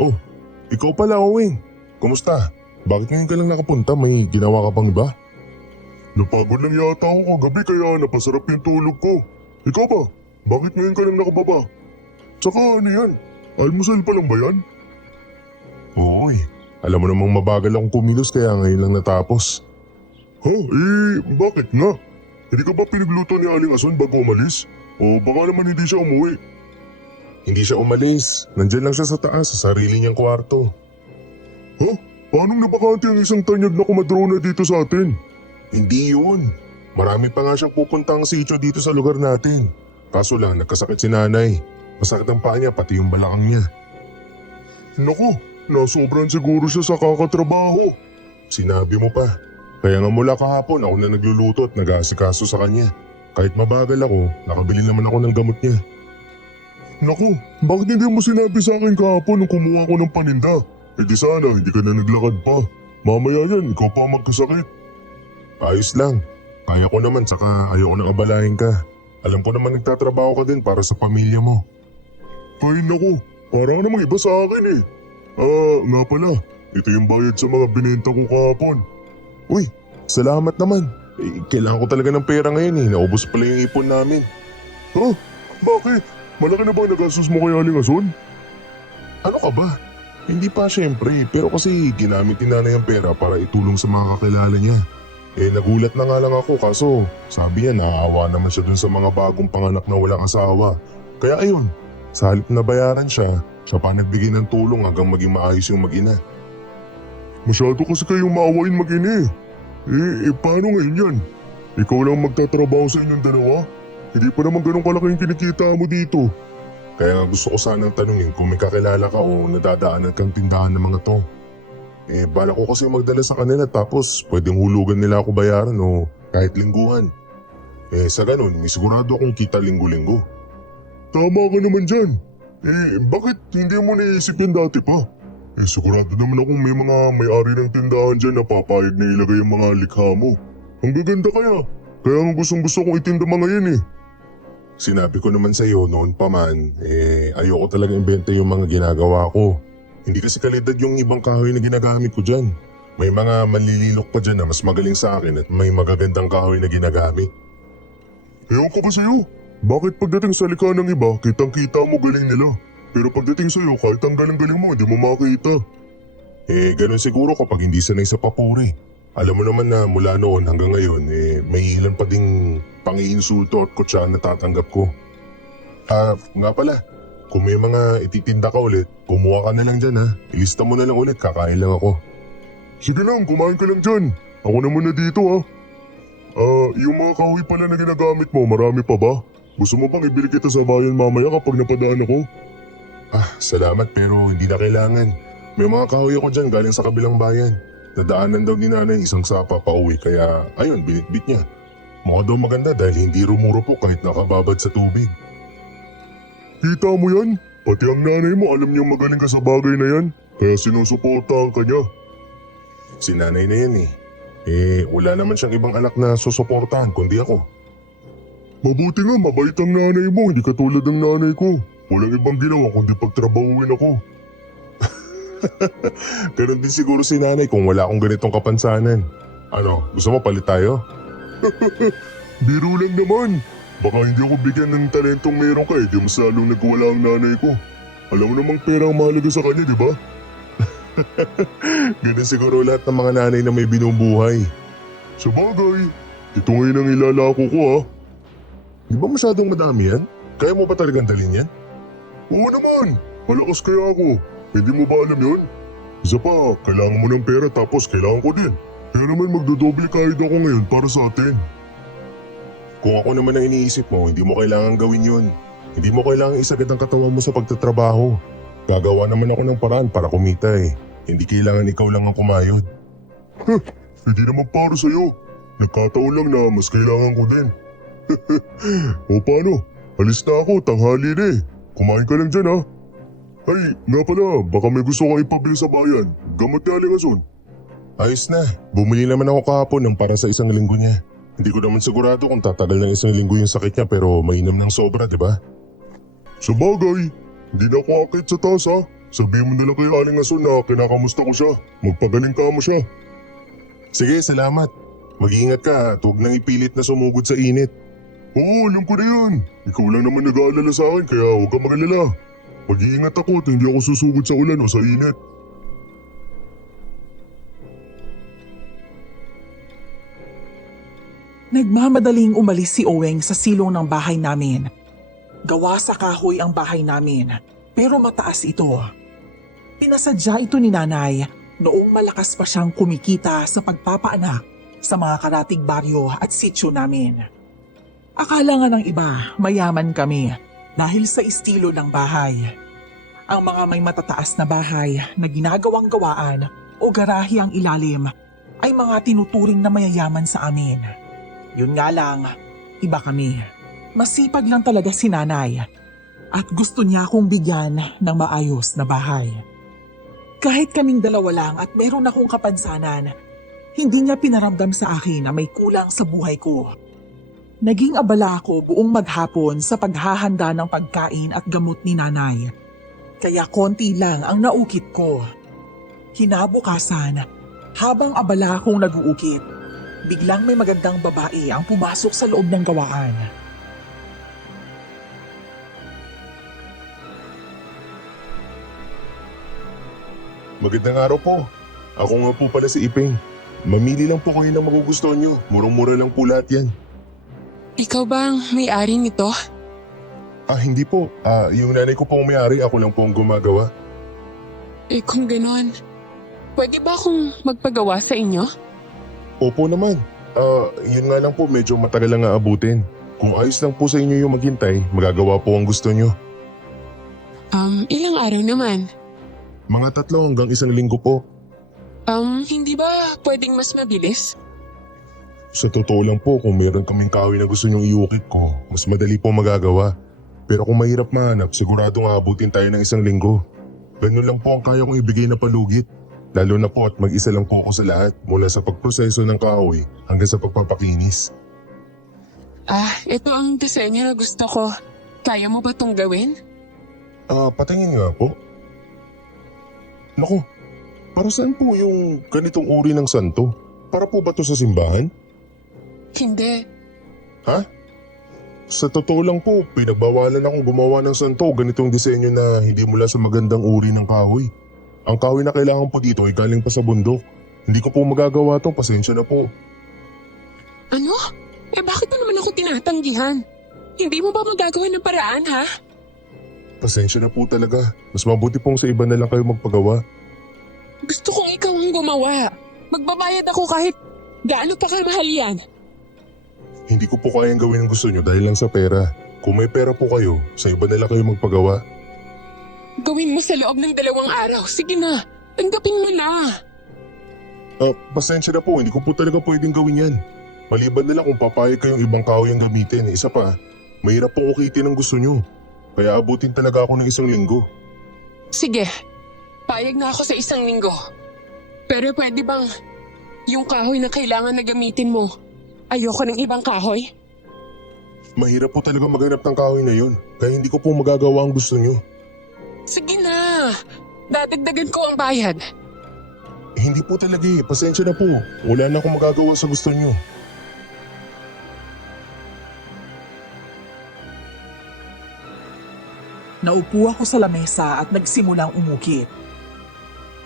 Oh, ikaw pala, Owing. Kumusta? Bakit ngayon ka lang nakapunta? May ginawa ka pang iba? Napagod lang yata ako kagabi kaya napasarap yung tulog ko. Ikaw ba? Bakit ngayon ka lang nakababa? Tsaka ano yan? Almusal pa lang ba yan? Oo eh. Alam mo namang mabagal akong kumilos kaya ngayon lang natapos. Bakit nga? Hindi ka ba pinagluto ni Aling Ason bago umalis? O baka naman hindi siya umuwi? Hindi siya umalis. Nandyan lang siya sa taas sa sarili niyang kwarto. Paano nabakante ang isang tanyag na kumadrona dito sa atin? Hindi yun. Marami pa nga siyang pupuntang sitio dito sa lugar natin. Kaso lang nagkasakit si nanay. Masakit ang paa niya pati yung balakang niya. Naku, nasobran siguro siya sa kakatrabaho. Sinabi mo pa. Kaya nga mula kahapon ako na nagluluto at nag-aasikaso sa kanya. Kahit mabagal ako, nakabili naman ako ng gamot niya. Naku, bakit hindi mo sinabi sa akin kahapon nung kumuha ko ng paninda? Eh di sana hindi ka na naglakad pa. Mamaya yan, ikaw pa magkasakit. Ayos lang. Kaya ko naman saka ayoko nang abalahin ka. Alam ko naman nagtatrabaho ka din para sa pamilya mo. Ay naku, parang namang iba sa akin eh. Nga pala, ito yung bayad sa mga binenta ko kahapon. Uy, salamat naman. Kailangan ko talaga ng pera ngayon eh. Naubos pala yung ipon namin. Bakit? Malaki na ba nagastos mo kay Aling Ason? Ano ka ba? Hindi pa syempre, pero kasi ginamit ni nanay ang pera para itulong sa mga kakilala niya. Nagulat na nga lang ako kaso sabi niya naaawa naman siya dun sa mga bagong panganak na walang asawa. Kaya ayun, sa halip na bayaran siya, siya pa nagbigay ng tulong hanggang maging maayos yung mag-ina. Masyado kasi kayong maawain mag-ina paano ngayon yan? Ikaw lang magtatrabaho sa inyong dalawa? Hindi pa naman ganun kalaki yung kinikita mo dito. Kaya nga gusto ko sanang tanungin kung may kakilala ka o nadadaanan kang tindahan ng mga to. Bala ko kasi magdala sa kanila tapos pwedeng hulugan nila ako bayaran o kahit lingguhan. Sa ganun, may sigurado akong kita linggo-linggo. Tama ka naman dyan. Bakit hindi mo naisip yan dati pa? Sigurado naman akong may mga may-ari ng tindahan dyan na papayag na ilagay ang mga likha mo. Ang gaganda kaya. Kaya nga gustong gusto kong itinda mga yan Sinabi ko naman sa iyo noon pa man, ayoko talaga ibenta yung mga ginagawa ko. Hindi kasi kalidad yung ibang kahoy na ginagamit ko dyan. May mga manlililok pa dyan na mas magaling sa akin at may magagandang kahoy na ginagamit. Ewan ko ba sa'yo? Bakit pagdating sa likha ng iba, kitang-kita mo galing nila? Pero pagdating sa'yo, kahit ang galing-galing mo, hindi mo makita. Ganun siguro kapag hindi sanay sa papuri. Alam mo naman na mula noon hanggang ngayon, may ilan pa ding pangiinsulto at kutsa na tatanggap ko. Nga pala, kung may mga ititinda ka ulit, kumuha ka na lang dyan ha. Ilista mo na lang ulit, kakain lang ako. Sige lang, kumain ka lang dyan. Ako naman na dito ha. Yung mga kahoy pala na ginagamit mo, marami pa ba? Gusto mo bang ibili kita sa bayan mamaya kapag napadaan ako? Salamat pero hindi na kailangan. May mga kahoy ako dyan galing sa kabilang bayan. Nadaanan daw ni nanay isang sapa pa uwi kaya ayun binitbit niya. Mukha daw maganda dahil hindi rumurupok kahit nakababad sa tubig. Kita mo yan? Pati ang nanay mo alam niyang magaling ka sa bagay na yan. Kaya sinusuportahan ka niya. Si nanay na yan wala naman siyang ibang anak na susuportahan kundi ako. Mabuti nga mabait ang nanay mo, hindi katulad ng nanay ko. Walang ibang ginawa kundi pagtrabahuin ako. Ganun din siguro si nanay kung wala akong ganitong kapansanan. Ano, gusto mo palit tayo? Biro lang naman. Baka hindi ako bigyan ng talentong meron ka di mas lalong nagwala ang nanay ko. Alam mo namang pera ang mahalaga sa kanya, di ba? Ganun siguro lahat ng mga nanay na may binubuhay. Sabagay, ito ngayon ang ilalako ko Di ba masyadong madami yan? Kaya mo ba talagang dalhin yan? Oo naman, malakas kaya ako. Hindi mo ba alam yun? Isa pa, kailangan mo ng pera tapos kailangan ko din. Kaya naman magdodoble kahit ako ngayon para sa atin. Kung ako naman ang iniisip mo, hindi mo kailangan gawin yun. Hindi mo kailangan isagad ang katawan mo sa pagtatrabaho. Gagawa naman ako ng paraan para kumita Hindi kailangan ikaw lang ang kumayod. Hindi naman para sa'yo. Nagkataon lang na mas kailangan ko din. O paano? Alis na ako, tanghali na Kumain ka lang dyan Ay, nga pala, baka may gusto kang ipabili sa bayan. Gamot ni Aling Ason. Ayos na, bumili naman ako kahapon ng para sa isang linggo niya. Hindi ko naman sigurado kung tatagal ng isang linggo yung sakit niya pero mainam ng sobra, di ba? Sabagay, hindi na ako akit sa taas Sabihin mo na lang kay Aling Aso na kinakamusta ko siya. Magpagaling ka mo siya. Sige, salamat. Mag-iingat ka at huwag nang ipilit na sumugod sa init. Oo, alam ko na yan. Ikaw lang naman nag-aalala sa akin kaya huwag kang mag-alala. Mag-iingat ako at hindi ako susugod sa ulan o sa init. Nagmamadaling umalis si Oweng sa silong ng bahay namin. Gawa sa kahoy ang bahay namin, pero mataas ito. Pinasadya ito ni nanay noong malakas pa siyang kumikita sa pagpapaanak sa mga karatig baryo at sityo namin. Akala nga ng iba, mayaman kami dahil sa estilo ng bahay. Ang mga may matataas na bahay na ginagawang gawaan o garahe ang ilalim ay mga tinuturing na mayayaman sa amin. Yun nga lang, iba kami. Masipag lang talaga si nanay at gusto niya akong bigyan ng maayos na bahay. Kahit kaming dalawa lang at meron akong kapansanan, hindi niya pinaramdam sa akin na may kulang sa buhay ko. Naging abala ako buong maghapon sa paghahanda ng pagkain at gamot ni nanay. Kaya konti lang ang naukit ko. Kinabukasan, habang abala akong nag-uukit, biglang may magandang babae ang pumasok sa loob ng gawaan. Magandang araw po. Ako nga po pala si Ipeng. Mamili lang po kayo ng magugustuhan nyo. Murang-mura lang po lahat yan. Ikaw bang may-ari nito? Hindi po. Yung nanay ko po ang may-ari, ako lang po ang gumagawa. Kung ganon, pwede ba akong magpagawa sa inyo? Opo naman. Yun nga lang po, medyo matagal lang aabutin. Kung ayos lang po sa inyo yung maghintay, magagawa po ang gusto nyo. Ilang araw naman? Mga 3 hanggang 1 linggo po. Hindi ba pwedeng mas mabilis? Sa totoo lang po, kung meron kaming kahoy na gusto nyong iukit ko, mas madali po magagawa. Pero kung mahirap mahanap, siguradong aabutin tayo ng 1 linggo. Ganun lang po ang kaya kong ibigay na palugit. Lalo na po at mag-isa lang po ako sa lahat mula sa pagproseso ng kahoy hanggang sa pagpapakinis. Ito ang disenyo na gusto ko. Kaya mo ba itong gawin? Patingin nga po. Naku, para saan po yung ganitong uri ng santo? Para po ba to sa simbahan? Hindi. Sa totoo lang po, pinagbawalan akong gumawa ng santo ganitong disenyo na hindi mula sa magandang uri ng kahoy. Ang kahoy na kailangan po dito ay galing pa sa bundok. Hindi ko po magagawa to, pasensya na po. Ano? Bakit mo naman ako tinatanggihan? Hindi mo ba magagawa ng paraan, ha? Pasensya na po talaga. Mas mabuti pong sa iba na lang kayo magpagawa. Gusto kong ikaw ang gumawa. Magbabayad ako kahit gaano pa kamahal yan. Hindi ko po kayang gawin ang gusto nyo dahil lang sa pera. Kung may pera po kayo, sa iba na lang kayo magpagawa. Gawin mo sa loob ng 2 araw. Sige na, tanggapin mo na. Pasensya na po, hindi ko po talaga pwedeng gawin yan. Maliban na lang kung papayag kayong ibang kahoy ang gamitin. Isa pa, mahirap pong ukitin ang gusto nyo. Kaya abutin talaga ako ng 1 linggo. Sige, payag na ako sa 1 linggo. Pero pwede bang yung kahoy na kailangan na gamitin mo, ayoko ng ibang kahoy? Mahirap po talaga maghanap ng kahoy na yun. Kaya hindi ko po magagawa ang gusto nyo. Sige na, dadagdagan ko ang bayad. Hindi po talaga eh. Pasensya na po. Wala na akong magagawa sa gusto nyo. Naupo ako sa lamesa at nagsimulang umukit.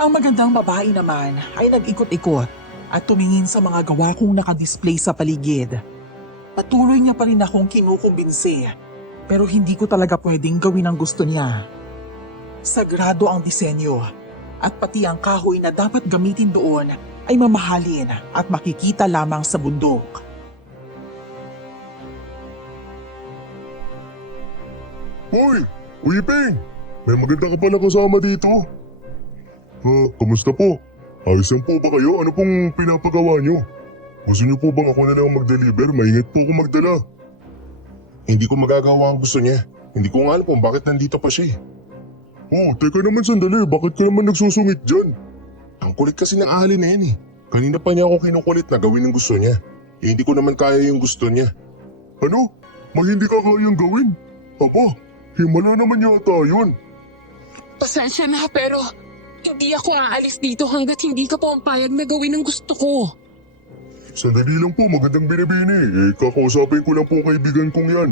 Ang magandang babae naman ay nag-ikot-ikot at tumingin sa mga gawa kong nakadisplay sa paligid. Patuloy niya pa rin akong kinukumbinsi, pero hindi ko talaga pwedeng gawin ang gusto niya. Sagrado ang disenyo at pati ang kahoy na dapat gamitin doon ay mamahalin at makikita lamang sa bundok. Hoy! Uipeng! May maganda ka pala kasama dito. Kamusta po? Ayos lang po ba kayo? Ano pong pinapagawa nyo? Gusto nyo po bang ako na lang mag-deliver? Maingat po ako magdala. Hindi ko magagawa ang gusto niya. Hindi ko nga alam kung bakit nandito pa siya. Teka naman sandali. Bakit ka naman nagsusungit dyan? Ang kulit kasi ng ahali na yan eh. Kanina pa niya ako kinukulit na gawin ang gusto niya. Hindi ko naman kaya yung gusto niya. Ano? May hindi ka kayang gawin? Aba, himala naman yata yun. Pasensya na pero hindi ako aalis dito hanggat hindi ka pumayag na gawin ang gusto ko. Sandali lang po, magandang binibini. Kakausapin ko lang po kaibigan kong yan.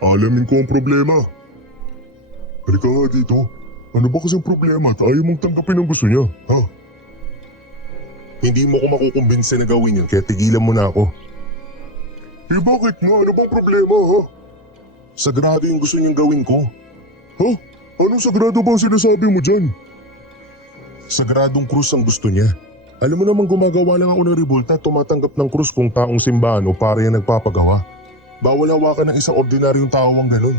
Alamin ko ang problema. Halika nga dito. Ano ba kasing problema at ayaw mong tanggapin ang gusto niya, ha? Hindi mo ko makukumbinse na gawin yun, kaya tigilan mo na ako. Bakit nga? Ano bang problema, ha? Sagrado yung gusto niyang gawin ko. Ha? Anong sagrado ba ang sinasabi mo dyan? Sagradong krus ang gusto niya. Alam mo namang gumagawa lang ako ng revolta at tumatanggap ng krus kung taong simbahan o pare yung nagpapagawa. Bawal hawakan ng isang ordinaryong tao ang ganun.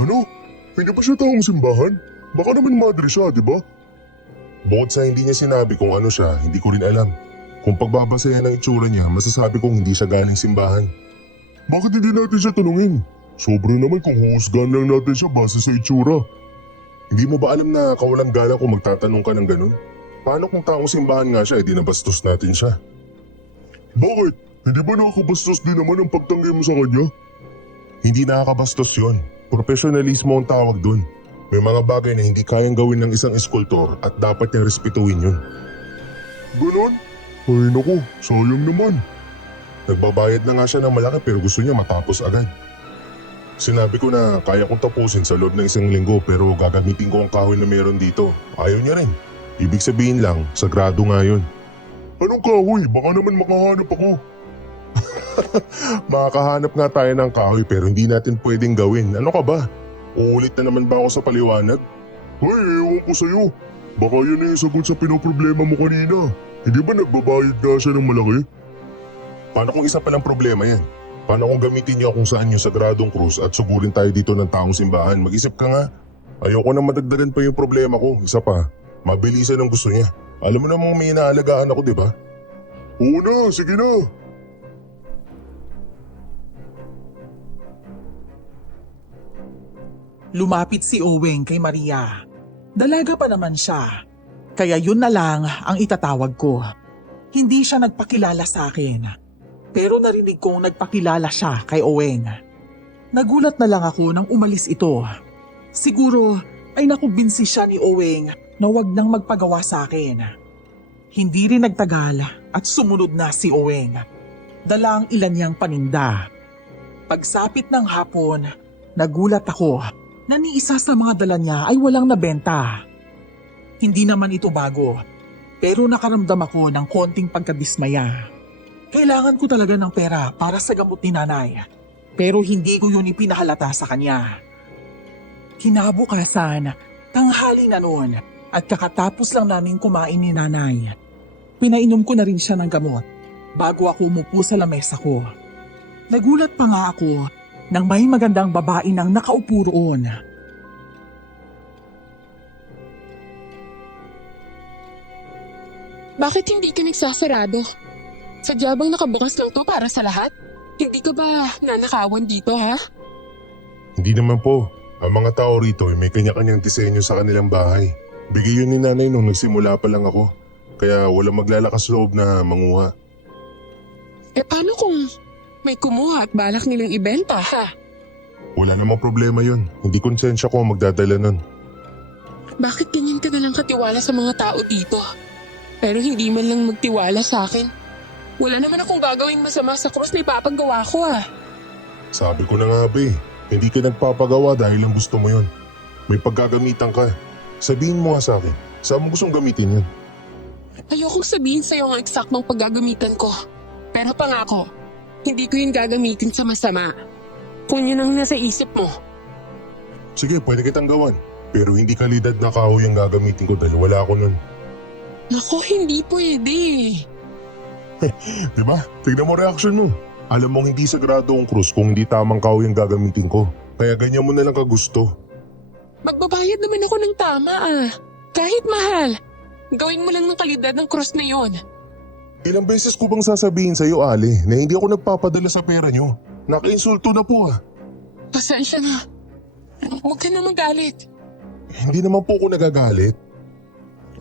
Ano? Hindi ba siya taong simbahan? Baka naman madre siya, di ba? Bukod sa hindi niya sinabi kung ano siya, hindi ko rin alam. Kung pagbabasayan ng itsura niya, masasabi kong hindi siya galing simbahan. Bakit hindi natin siya tanungin? Sobra naman kung huhusgahan lang natin siya base sa itsura. Hindi mo ba alam na kawalang gala kung magtatanong ka ng ganun? Paano kung taong simbahan nga siya, nabastos natin siya? Bakit? Hindi ba nakakabastos din naman ang pagtanggi mo sa kanya? Hindi nakakabastos yun. Profesionalismo ang tawag dun. May mga bagay na hindi kayang gawin ng isang eskultor at dapat niyang respetuhin yun. Ganon? Ay naku, sayang naman. Nagbabayad na nga siya ng malaki pero gusto niya matapos agad. Sinabi ko na kaya kong tapusin sa loob ng 1 linggo pero gagamitin ko ang kahoy na meron dito. Ayaw niya rin. Ibig sabihin lang, sagrado nga yun. Anong kahoy? Baka naman makahanap ako. Makakahanap nga tayo ng kahoy pero hindi natin pwedeng gawin. Ano ka ba? Uulit na naman ba ako sa paliwanag? Ay, ewan ko sa'yo. Baka yun yung sagot sa pinoproblema mo kanina. Hindi ba nagbabayad nga siya ng malaki? Paano kung isa palang problema yan? Paano kung gamitin niyo kung saan yung sagradong krus at sugurin tayo dito ng taong simbahan? Mag-isip ka nga. Ayoko na madagdagan pa yung problema ko. Isa pa, mabilisan ang gusto niya. Alam mo namang may inaalagaan ako, di ba? Oo na, sige na. Lumapit si Oweng kay Maria. Dalaga pa naman siya. Kaya yun na lang ang itatawag ko. Hindi siya nagpakilala sa akin. Pero narinig kong nagpakilala siya kay Oweng. Nagulat na lang ako nang umalis ito. Siguro ay nakumbinsi siya ni Oweng na wag nang magpagawa sa akin. Hindi rin nagtagal at sumunod na si Oweng. Dala ang ilan niyang paninda. Pagsapit ng hapon, nagulat ako na ni isa sa mga dala niya ay walang nabenta. Hindi naman ito bago, pero nakaramdam ako ng konting pagkadismaya. Kailangan ko talaga ng pera para sa gamot ni nanay, pero hindi ko yun ipinahalata sa kanya. Kinabukasan, tanghali na noon at kakatapos lang namin kumain ni nanay. Pinainom ko na rin siya ng gamot bago ako umupo sa lamesa ko. Nagulat pa nga ako nang may magandang babae nang nakaupo roon. Bakit hindi ka nagsasarado? Sadya bang nakabukas lang to para sa lahat? Hindi ka ba nanakawan dito, ha? Hindi naman po. Ang mga tao rito ay may kanya-kanyang disenyo sa kanilang bahay. Bigay yun ni nanay nung nagsimula pa lang ako. Kaya walang maglalakas loob na manguha. Paano kung may kumuha at balak nilang ibenta, ha? Wala namang problema yun. Hindi konsensya ko ang magdadala nun. Bakit ganyan ka nalang katiwala sa mga tao dito? Pero hindi man lang magtiwala sa akin. Wala naman akong gagawing masama sa krus na ipapagawa ko, ha? Sabi ko na nga ba hindi ka nagpapagawa dahil lang gusto mo yun. May paggagamitan ka. Sabihin mo nga sa akin, saan mo gustong gamitin yun? Ayokong sabihin sa'yo ang eksaktong paggagamitan ko. Pero pangako, hindi ko yun gagamitin sa masama. Kung yun ang nasa isip mo. Sige, pwede kitang gawan. Pero hindi kalidad na kahoy ang gagamitin ko dahil wala ako nun. Nako, hindi pwede. Diba? Tignan mo reaction mo. Alam mong hindi sagrado ang krus kung hindi tamang kahoy ang gagamitin ko. Kaya ganyan mo na lang kagusto. Magbabayad naman ako ng tama, ah. Kahit mahal. Gawin mo lang ng kalidad ng krus na yon. Ilang beses ko bang sasabihin sa'yo, Ali, na hindi ako nagpapadala sa pera nyo? Nakainsulto na po ah. Pasensya na. Huwag ka na magalit. Hindi naman po ako nagagalit.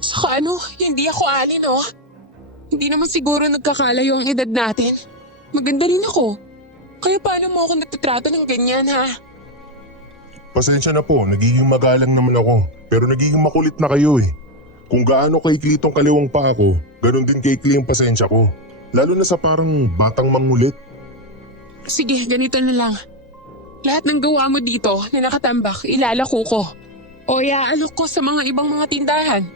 Saka ano, hindi ako alin, oh. Hindi naman siguro nagkakalayo ang edad natin. Maganda rin ako. Kaya paano mo ako nagtatrato ng ganyan, ha? Pasensya na po, nagiging magalang naman ako. Pero nagiging makulit na kayo eh. Kung gaano kaikli tong kaliwang pa ako, ganun din kaikli ang pasensya ko. Lalo na sa parang batang mangulit. Sige, ganito na lang. Lahat ng gawa mo dito na nakatambak, ilalako ko. O iaalok ko sa mga ibang mga tindahan.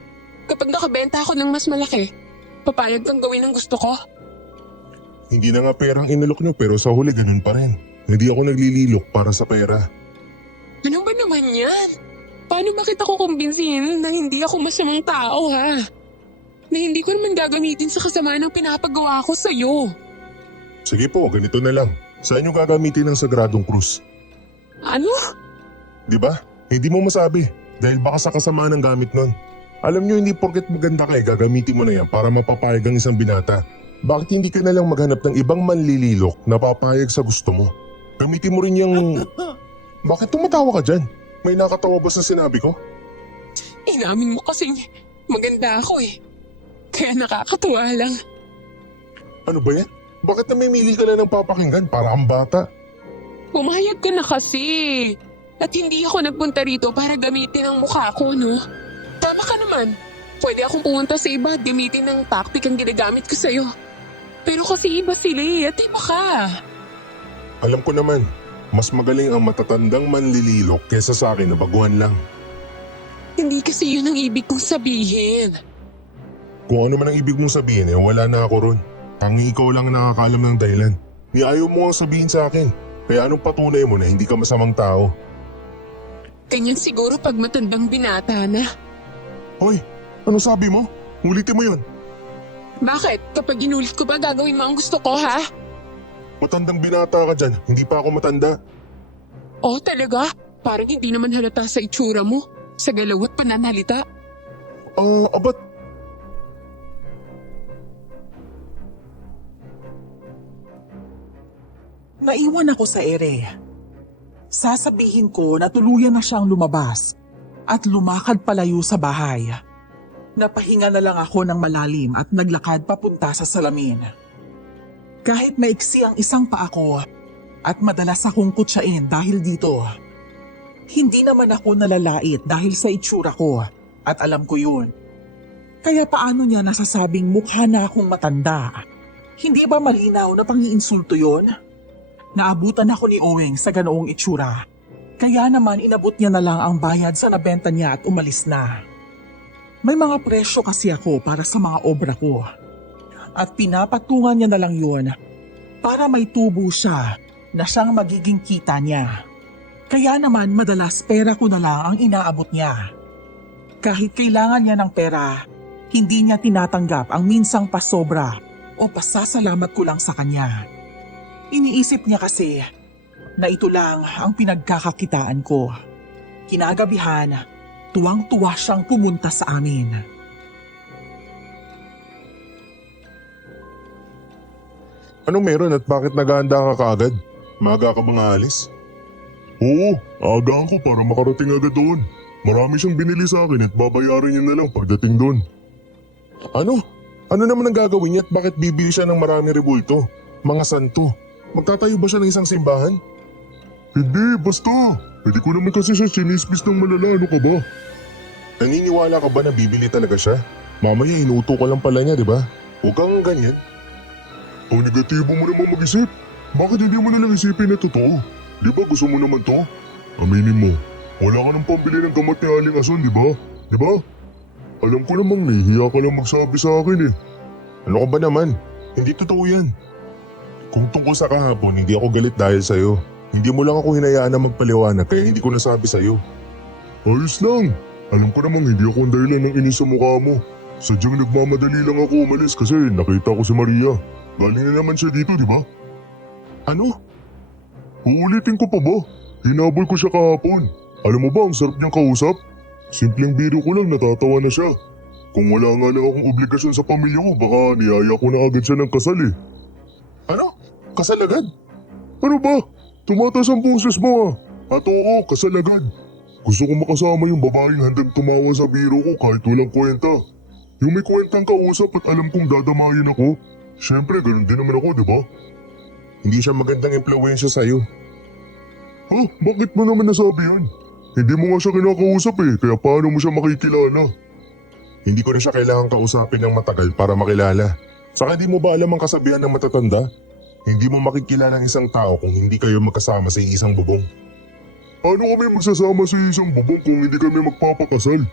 Kapag nakabenta ako ng mas malaki, papayag kang gawin ang gusto ko. Hindi na nga perang inalok nyo pero sa huli ganun pa rin. Hindi ako naglililok para sa pera. Ano ba naman yan? Paano ba kita ko kumbinsihin na hindi ako masamang tao ha? Na hindi ko naman gagamitin sa kasama ng pinapagawa ko sa'yo. Sige po, ganito na lang. Saan nyo gagamitin ang Sagradong Krus? Ano? Di ba? Hindi mo masabi dahil baka sa kasamaan ng gamit nun. Alam nyo hindi porket maganda ka gagamitin mo na yan para mapapayag ang isang binata. Bakit hindi ka na lang maghanap ng ibang manlililok na papayag sa gusto mo? Gamitin mo rin yung... Bakit tumatawa ka dyan? May nakatawa ba sa sinabi ko? Inamin mo kasing maganda ako eh. Kaya nakakatuwa lang. Ano ba yan? Bakit namimili ka lang ng papakinggan para kang bata? Pumayag ka na kasi. At hindi ako nagpunta rito para gamitin ang mukha ko, no? Tama ka naman. Pwede akong pumunta sa iba at gamitin ng tactic ang ginagamit ko sa'yo. Pero kasi iba sila eh, at iba ka. Alam ko naman, mas magaling ang matatandang manlililok kesa sa akin na baguhan lang. Hindi kasi yun ang ibig kong sabihin. Kung ano man ang ibig mong sabihin wala na ako ron. Tangi ikaw lang ang nakakaalam ng dahilan. Ni ayaw mo ang sabihin sa akin. Kaya anong patunay mo na hindi ka masamang tao? Ganyan siguro pag matandang binata na. Hoy, ano sabi mo? Ulitin mo yun. Bakit? Kapag inulit ko ba gagawin mo ang gusto ko, ha? Matandang binata ka dyan, hindi pa ako matanda. Oh, talaga? Parang hindi naman halata sa itsura mo. Sa galaw at pananalita. Abat. Naiwan ako sa ere. Sasabihin ko na tuluyan na siyang lumabas at lumakad palayo sa bahay. Napahinga na lang ako ng malalim at naglakad papunta sa salamin. Kahit maiksi ang isang paa ko at madalas akong kutsain dahil dito, hindi naman ako nalalait dahil sa itsura ko at alam ko yun. Kaya paano niya nasasabing mukha na akong matanda? Hindi ba malinaw na pangiinsulto yun? Naabutan ako ni Oweng sa ganoong itsura. Kaya naman inabot niya na lang ang bayad sa nabenta niya at umalis na. May mga presyo kasi ako para sa mga obra ko. At pinapatungan niya na lang yun para may tubo siya na siyang magiging kita niya. Kaya naman madalas pera ko na lang ang inaabot niya. Kahit kailangan niya ng pera, hindi niya tinatanggap ang minsang pasobra o pasasalamat ko lang sa kanya. Iniisip niya kasi na ito lang ang pinagkakakitaan ko. Kinagabihan, tuwang-tuwa siyang pumunta sa amin. Anong meron at bakit nag-aanda ka kaagad? Maaga ka bang aalis? Oo, aagaan ko para makarating agad doon. Marami siyang binili sa akin at babayaran niya na lang pagdating doon. Ano? Ano naman ang gagawin niya at bakit bibili siya ng maraming rebulto? Mga santo. Magtatayo ba siya ng isang simbahan? Hindi, basta. Pwede ko naman kasi siya sinismis ng malala, ano ka ba? Naniniwala ka ba na bibili talaga siya? Mamaya inuto ka lang pala niya, di ba? Huwag kang ganyan. Ang negatibo mo naman mag-isip. Bakit hindi mo nalang isipin na totoo? Di ba gusto mo naman to? Aminin mo, wala ka nang pambili ng gamot ni Aling Ason, di ba? Di ba? Alam ko namang nahihiya ka lang magsabi sa akin eh. Ano ka ba naman? Hindi totoo yan. Kung tungkol sa kahapon, hindi ako galit dahil sa'yo. Hindi mo lang ako hinayaan na magpaliwanag kaya hindi ko nasabi sa'yo. Ayos lang. Alam ko namang hindi ako ang dahilan ng inis sa mukha mo. Sadyang nagmamadali lang ako umalis kasi nakita ko si Maria. Galing na naman siya dito, di ba? Ano? Uulitin ko pa ba? Hinabol ko siya kahapon. Alam mo ba ang sarap niyang kausap? Simpleng biro ko lang natatawa na siya. Kung wala nga lang akong obligasyon sa pamilya ko, baka niyaya ko na agad siya ng kasal eh. Ano? Kasal agad? Ano ba? Tumataas ang boses mo ah. At oo, kasal agad. Gusto ko makasama yung babaeng handang tumawa sa biro ko kahit walang kwenta. Yung may kwentang kausap at alam kong dadamayin ako. Siyempre, ganun din naman ako, di ba? Hindi siya magandang impluwensya sa'yo. Ha? Bakit mo naman nasabi yun? Hindi mo nga siya kinakausap eh, kaya paano mo siya makikilala? Hindi ko na siya kailangang kausapin ng matagal para makilala. Saka hindi mo ba alam ang kasabihan ng matatanda? Hindi mo makikilala ang isang tao kung hindi kayo magkasama sa isang bubong. Paano kami magsasama sa isang bubong kung hindi kami magpapakasal?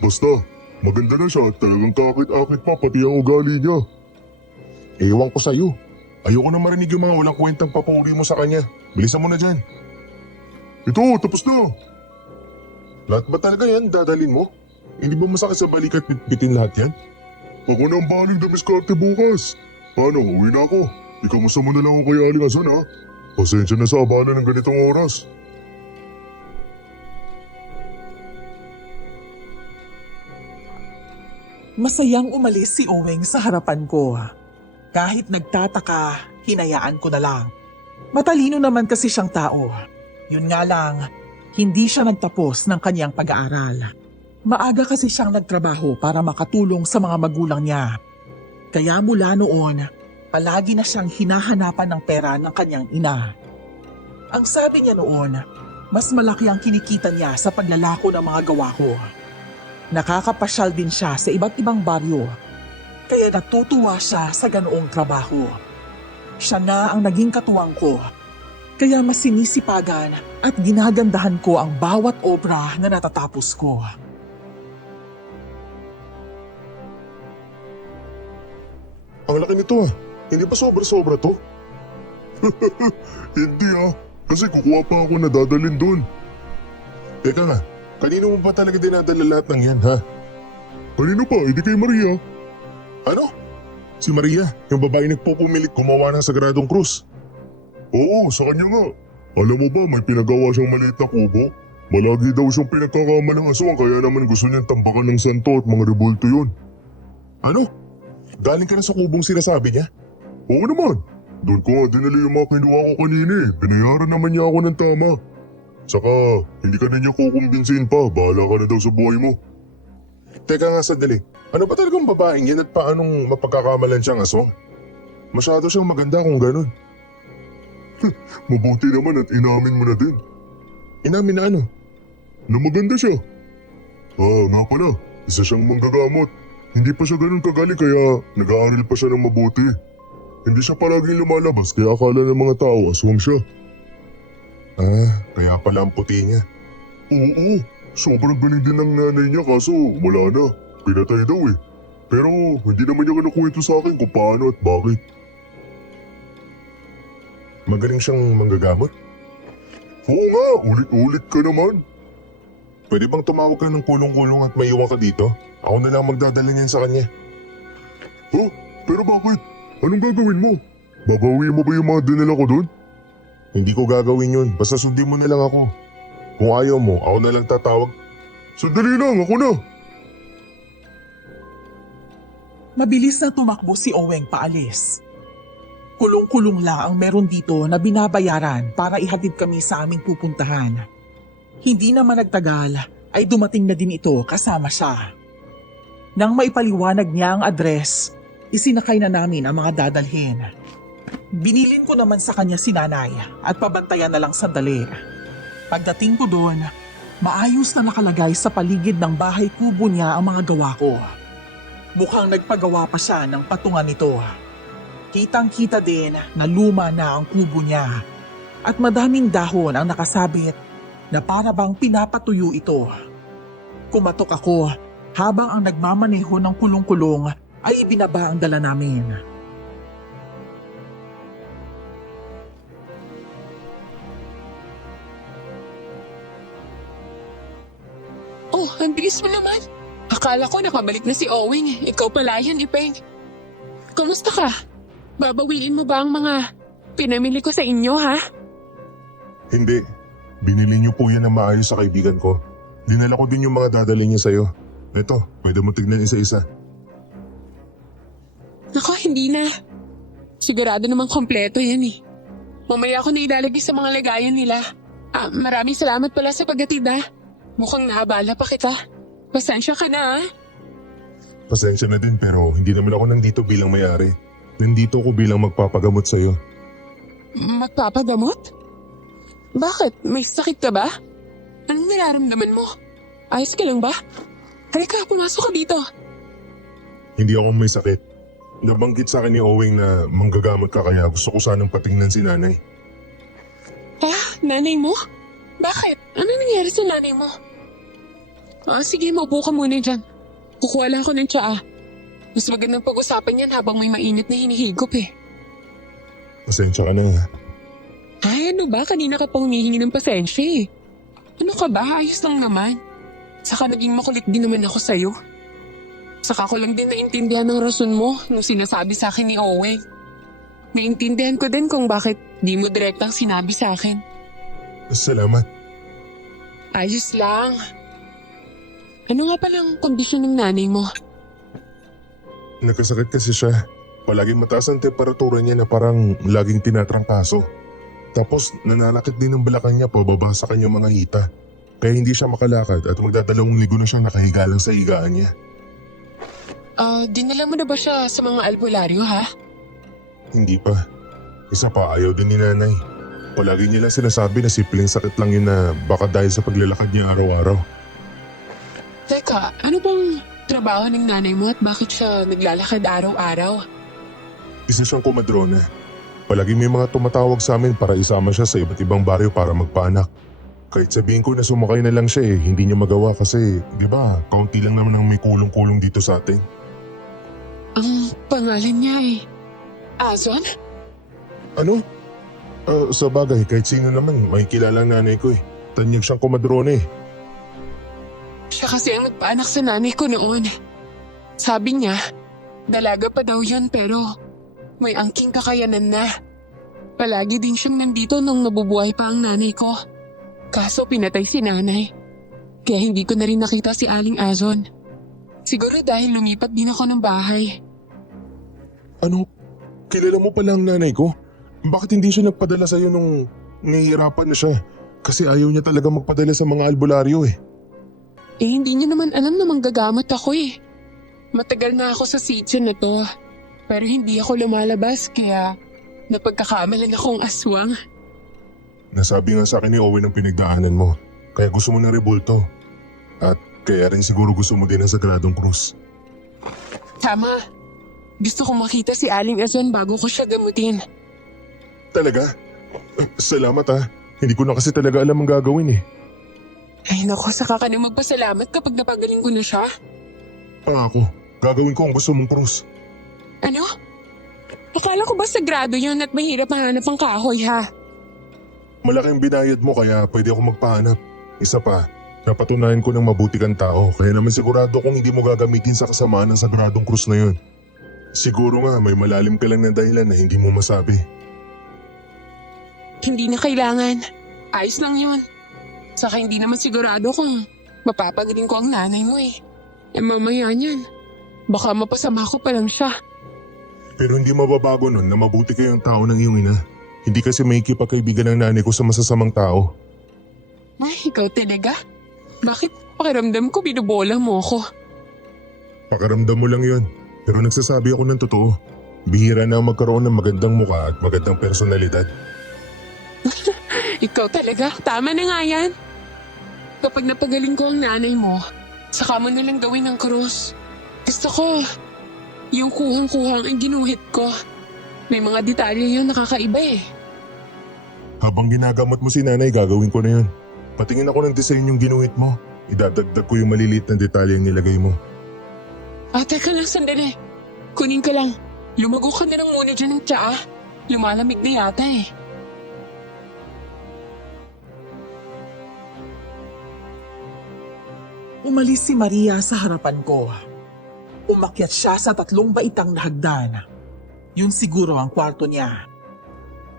Basta, maganda na siya at talagang kakit-akit pa pati ang ugali niya. Ewan ko sa'yo. Ayoko na marinig yung mga walang kwentang papuri mo sa kanya. Bilisan mo na dyan. Ito, tapos na. Lahat ba talaga yan dadalhin mo? Hindi ba masakit sa balikat bitbitin lahat yan? Ako na ang baling damiskarte bukas. Paano, uwi na ako. Ikamusta mo na lang ako kay Aling Hasan ha? Pasensya na sa abala ng ganitong oras. Masayang umalis si Oweng sa harapan ko. Kahit nagtataka, hinayaan ko na lang. Matalino naman kasi siyang tao. Yun nga lang, hindi siya nagtapos ng kanyang pag-aaral. Maaga kasi siyang nagtrabaho para makatulong sa mga magulang niya. Kaya mula noon, palagi na siyang hinahanapan ng pera ng kanyang ina. Ang sabi niya noon, mas malaki ang kinikita niya sa paglalako ng mga gawa ko. Nakakapasyal din siya sa iba't ibang baryo, kaya natutuwa siya sa ganoong trabaho. Siya na ang naging katuwang ko, kaya mas sinisipagan at ginagandahan ko ang bawat obra na natatapos ko. Ang laki nito ah. Hindi ba sobra-sobra to? Hindi ah. Kasi kukuha pa ako na dadalhin doon. Teka nga, kanino mo ba talaga dinadala lahat ng yan ha? Kanino pa? Hindi kay Maria. Ano? Si Maria, yung babae nagpupumilit gumawa ng Sagradong Krus. Oo, sa kanya nga. Alam mo ba, may pinagawa siyang maliit na kubo. Malagi daw siyang pinagkakamalang aswang kaya naman gusto niyang tambakan ng santo at mga rebulto yun. Ano? Galing ka na sa kubong sinasabi niya? Oo naman. Doon ko nga dinala yung mga kinuha ko kanina eh. Binayaran naman niya ako ng tama. Saka, hindi ka na niya kukumbinsin pa. Bahala ka na daw sa buhay mo. Teka nga sandali. Ano ba talagang babaeng yan at paanong mapagkakamalan siyang aswang? Masyado siyang maganda kung ganun. Mabuti naman at inamin mo na din. Inamin na ano? Na maganda siya. Ah, nga pala. Isa siyang manggagamot. Hindi pa siya ganun kagaling kaya nag-aaral pa siya ng mabuti. Hindi siya palaging lumalabas kaya akala ng mga tao aswang siya. Ah, kaya pala ang puti niya. Oo, sobrang galing din ng nanay niya kaso wala na. Pinatay daw eh. Pero hindi naman niya kinukwento sa akin kung paano at bakit. Magaling siyang manggagamot? Oo nga, ulit-ulit ka naman. Pwede bang tumawag ka ng kulong-kulong at maiwan ka dito? Ako na lang magdadala niyan sa kanya. Oh, pero bakit? Anong gagawin mo? Babawiin mo ba yung mga dinala ko doon? Hindi ko gagawin yun, basta sundin mo na lang ako. Kung ayaw mo, ako na lang tatawag. Sandali lang, ako na! Mabilis na tumakbo si Oweng paalis. Kulong-kulong lang ang meron dito na binabayaran para ihatid kami sa aming pupuntahan. Hindi naman nagtagal ay dumating na din ito kasama siya. Nang maipaliwanag niya ang address, isinakay na namin ang mga dadalhin. Binilin ko naman sa kanya si nanay at pabantayan na lang sandali. Pagdating ko doon, maayos na nakalagay sa paligid ng bahay kubo niya ang mga gawa ko. Mukhang nagpagawa pa siya ng patungan nito. Kitang-kita din na luma na ang kubo niya at madaming dahon ang nakasabit na para bang pinapatuyo ito. Kumatok ako habang ang nagmamaneho ng kulong-kulong ay ibinaba ang dala namin. Oh, ang bilis mo naman. Akala ko nakabalik na si Oweng. Ikaw pala yan, Ipeng. Kumusta ka? Babawiin mo ba ang mga pinamili ko sa inyo, ha? Hindi. Binili niyo po yan ng maayos sa kaibigan ko. Dinala ko din yung mga dadalhin niya sa'yo. Ito, pwede mo tignan isa-isa. Ako, hindi na. Sigurado namang kompleto yan eh. Mamaya ako na ilalagay sa mga lagayan nila. Maraming salamat pala sa paghatid ah. Mukhang naabala pa kita. Pasensya ka na ah. Pasensya na din pero hindi naman ako nandito bilang may-ari. Nandito ako bilang magpapagamot sa'yo. Magpapagamot? Bakit? May sakit ka ba? Anong nararamdaman mo? Ayos ka lang ba? Halika, pumasok ka dito. Hindi ako may sakit. Nabanggit sa akin ni Owing na manggagamot ka kaya gusto ko sanang patingnan si nanay. Nanay mo? Bakit? Ano nangyari sa nanay mo? Sige, maupo ka muna dyan. Kukuha lang ako ng tsaa. Mas magandang pag-usapan yan habang may mainit na hinihigop eh. Pasensya ka na. Ay, ano ba? Kanina ka pa humihingi ng pasensya eh. Ano ka ba? Ayos lang naman. Saka naging makulit din naman ako sa'yo. Saka ko lang din naintindihan ng rason mo nung sinasabi sa akin ni Owen. Naintindihan ko din kung bakit di mo direktang sinabi sa akin. Salamat. Ayos lang. Ano nga palang kondisyon ng nanay mo? Nagkasakit kasi siya. Palaging mataas ang temperatura niya na parang laging tinatrangkaso. Tapos nananakit din ng balakang niya pababa sa kanyang mga hita. Kaya hindi siya makalakad at magdadalawang linggo na siya nakahiga lang sa higaan niya. Dinala mo na ba siya sa mga albularyo ha? Hindi pa. Isa pa, ayaw din ni nanay. Palagi niya lang sinasabi na simpleng sakit lang yun na baka dahil sa paglalakad niya araw-araw. Teka, ano bang trabaho ng nanay mo at bakit siya naglalakad araw-araw? Isa siyang komadrona. Palagi may mga tumatawag sa amin para isama siya sa iba't ibang baryo para magpaanak. Kahit sabihin ko na sumakay na lang siya hindi niya magawa kasi, di ba, kaunti lang naman ang may kulong-kulong dito sa atin. Ang pangalan niya Azon? Ano? Sa bagay, kahit sino naman, may kilalang nanay ko Tanyag siyang komadrona Siya kasi ang nagpaanak sa nanay ko noon. Sabi niya, dalaga pa daw yun pero may angking kakayanan na. Palagi din siyang nandito nung nabubuhay pa ang nanay ko. Kaso pinatay si nanay. Kaya hindi ko na rin nakita si Aling Azon. Siguro dahil lumipat din ako ng bahay. Ano? Kilala mo pala ang nanay ko? Bakit hindi siya nagpadala sa'yo nung nahihirapan na siya? Kasi ayaw niya talaga magpadala sa mga albularyo Hindi niya naman alam na manggagamot ako Matagal na ako sa sitio na to. Pero hindi ako lumalabas kaya napagkakamalan akong aswang. Nasabi nga sa akin ni Owen ang pinagdaanan mo. Kaya gusto mo ng rebulto. At kaya rin siguro gusto mo din ang Sagradong Krus. Tama. Gusto kong makita si Aling Azon bago ko siya gamutin. Talaga? Salamat Hindi ko na kasi talaga alam ang gagawin Ay naku, saka ka na magpasalamat kapag napagaling ko na siya. Ako, gagawin ko ang gusto mong krus. Ano? Akala ko ba sagrado yun at mahirap mahanap ang kahoy ha? Malaking binayad mo kaya pwede ako magpahanap. Isa pa, napatunayan ko ng mabuti kang tao kaya naman sigurado kong hindi mo gagamitin sa kasamaan ng Sagradong Krus na yun. Siguro nga may malalim ka lang na dahilan na hindi mo masabi. Hindi na kailangan. Ayos lang yun. Saka hindi naman sigurado kung mapapagaling ko ang nanay mo mamaya niyan. Baka mapasama ko pa lang siya. Pero hindi mababago nun na mabuti kayong tao ng iyong ina. Hindi kasi may ikipagkaibigan ng nanay ko sa masasamang tao. Ay, ikaw talaga? Bakit pakiramdam ko binubola mo ako? Pakaramdam mo lang yun. Pero nagsasabi ako ng totoo. Bihira na magkaroon ng magandang mukha at magandang personalidad. Ikaw talaga? Tama na nga yan. Kapag napagaling ko ang nanay mo, saka mo na lang gawin ng krus. Gusto ko, yung kuhang-kuhang ang ginuhit ko. May mga detalye yun nakakaiba Habang ginagamot mo si nanay, gagawin ko na yun. Patingin ako ng design yung ginuhit mo. Idadagdag ko yung maliliit na detalye ang nilagay mo. Teka lang sandali. Kunin ka lang. Lumago ka na lang muna dyan ng tsaa. Lumalamig na yata Umalis si Maria sa harapan ko. Umakyat siya sa 3 baitang na hagdan. Yun siguro ang kwarto niya.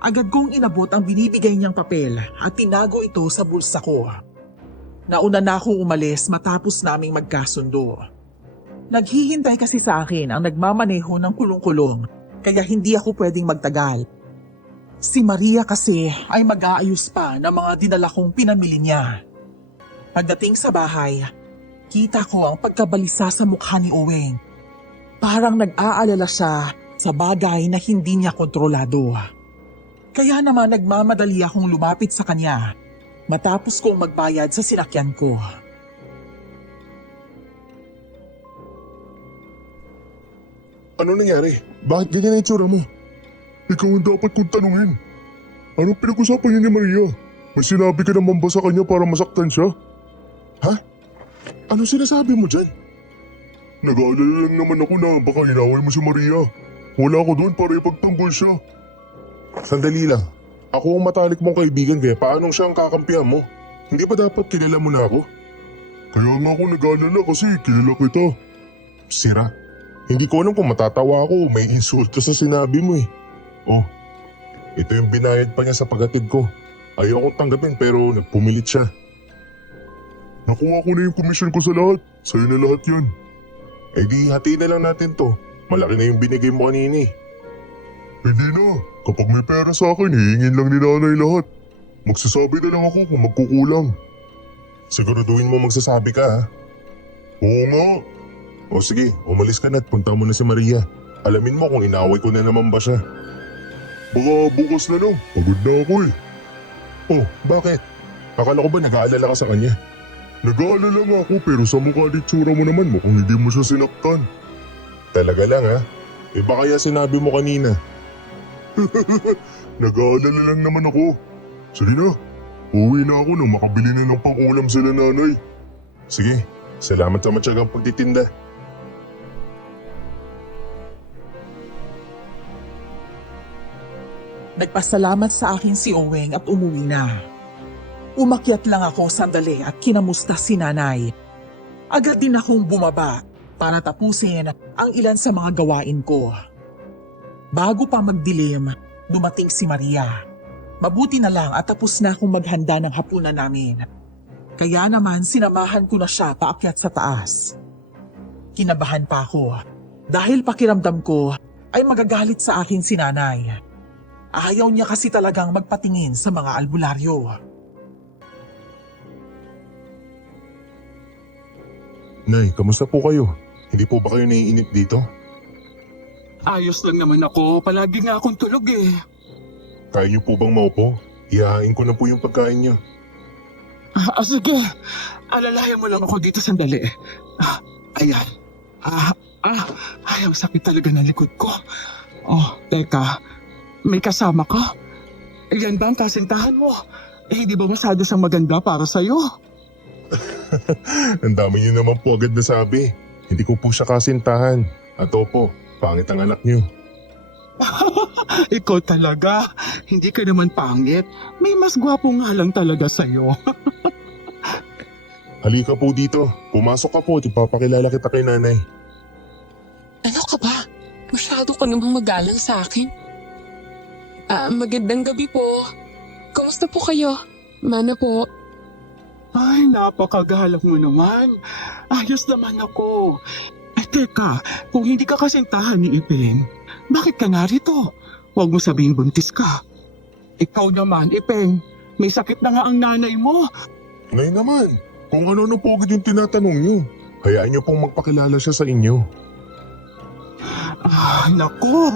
Agad kong inabot ang binibigay niyang papel at tinago ito sa bulsa ko. Nauna na akong umalis matapos naming magkasundo. Naghihintay kasi sa akin ang nagmamaneho ng kulong-kulong kaya hindi ako pwedeng magtagal. Si Maria kasi ay mag-aayos pa ng mga dinala kong pinamili niya. Pagdating sa bahay, kita ko ang pagkabalisa sa mukha ni Oweng. Parang nag-aalala siya sa bagay na hindi niya kontrolado. Kaya naman nagmamadali akong lumapit sa kanya. matapos kong magbayad sa sinakyan ko. Ano nangyari? Bakit ganyan ang itsura mo? Ikaw ang dapat kong tanungin. Anong pinag-usapan niyo ni Maria? May sinabi ka naman ba sa kanya para masaktan siya? Ha? Ano sinasabi mo dyan? Nag-aalala lang naman ako na baka inaway mo si Maria. Wala ako doon para ipagtanggol siya. Sandali lang. Ako ang matalik mong kaibigan kaya paanong siya ang kakampihan mo? Hindi ba dapat kilala mo na ako? Kaya nga ako nag-aalala kasi kilala kita. Sira. Hindi ko alam kung matatawa ako o may insulto sa sinabi mo eh. Oh, ito yung binayad pa niya sa paghatid ko. Ayaw akong tanggapin pero nagpumilit siya. Nakuha ko na yung komisyon ko sa lahat. Sa'yo na lahat yan. Eh di hati na lang natin to. Malaki na yung binigay mo kanina eh. Hindi na. Kapag may pera sa akin, hihingin lang ni nanay lahat. Magsasabi na lang ako kung magkukulang. Siguraduhin mo magsasabi ka ha? Oo nga. O sige, umalis ka na at punta mo na si Maria. Alamin mo kung inaway ko na naman ba siya. Baka bukas na lang. Pagod na ako eh. Oh, bakit? Akala ko ba nag-aalala ka sa kanya? Nag-aalala nga ako pero sa mukha at itsura mo naman mukhang hindi mo siya sinaktan. Talaga lang ha? Eh baka kaya sinabi mo kanina? Nag-aalala lang naman ako. Sige na, uwi na ako nang makabili na ng pang-ulam sila nanay. Sige, salamat sa matyagang pagtitinda. Nagpasalamat sa akin si Oweng at umuwi na. Umakyat lang ako sandali at kinamusta si nanay. Agad din akong bumaba para tapusin ang ilan sa mga gawain ko. Bago pa magdilim, dumating si Maria. Mabuti na lang at tapos na akong maghanda ng hapunan namin. Kaya naman sinamahan ko na siya paakyat sa taas. Kinabahan pa ako dahil pakiramdam ko ay magagalit sa akin si nanay. Ayaw niya kasi talagang magpatingin sa mga albularyo. Nay, kamusta po kayo? Hindi po ba kayo naiinip dito? Ayos lang naman ako. Palagi nga akong tulog eh. Kaya niyo po bang maupo? Ihahain ko na po yung pagkain niyo. Sige. Alalayan mo lang ako dito sandali. Ayan. Ay, ang sakit talaga ng likod ko. Oh, teka. May kasama ka? Yan ba ang kasintahan mo? Hindi ba masyado siyang maganda para sa'yo? Ang dami niyo naman po agad nasabi. Hindi ko po siya kasintahan. At opo, pangit ang anak niyo. Ikaw talaga. Hindi ka naman pangit. May mas gwapo nga lang talaga sa'yo. Halika po dito. Pumasok ka po at ipapakilala kita kay nanay. Ano ka ba? Masyado ka namang magalang sa akin. Magandang gabi po. Kumusta po kayo? Mana po? Ay, napakagalang mo naman. Ayos naman ako. Teka, kung hindi ka kasintahan ni Ipeng, bakit ka narito? Huwag mo sabihin buntis ka. Ikaw naman, Ipeng, may sakit na nga ang nanay mo. Nay naman, kung ano-ano po agad yung tinatanong niyo. Hayaan niyo pong magpakilala siya sa inyo. Naku,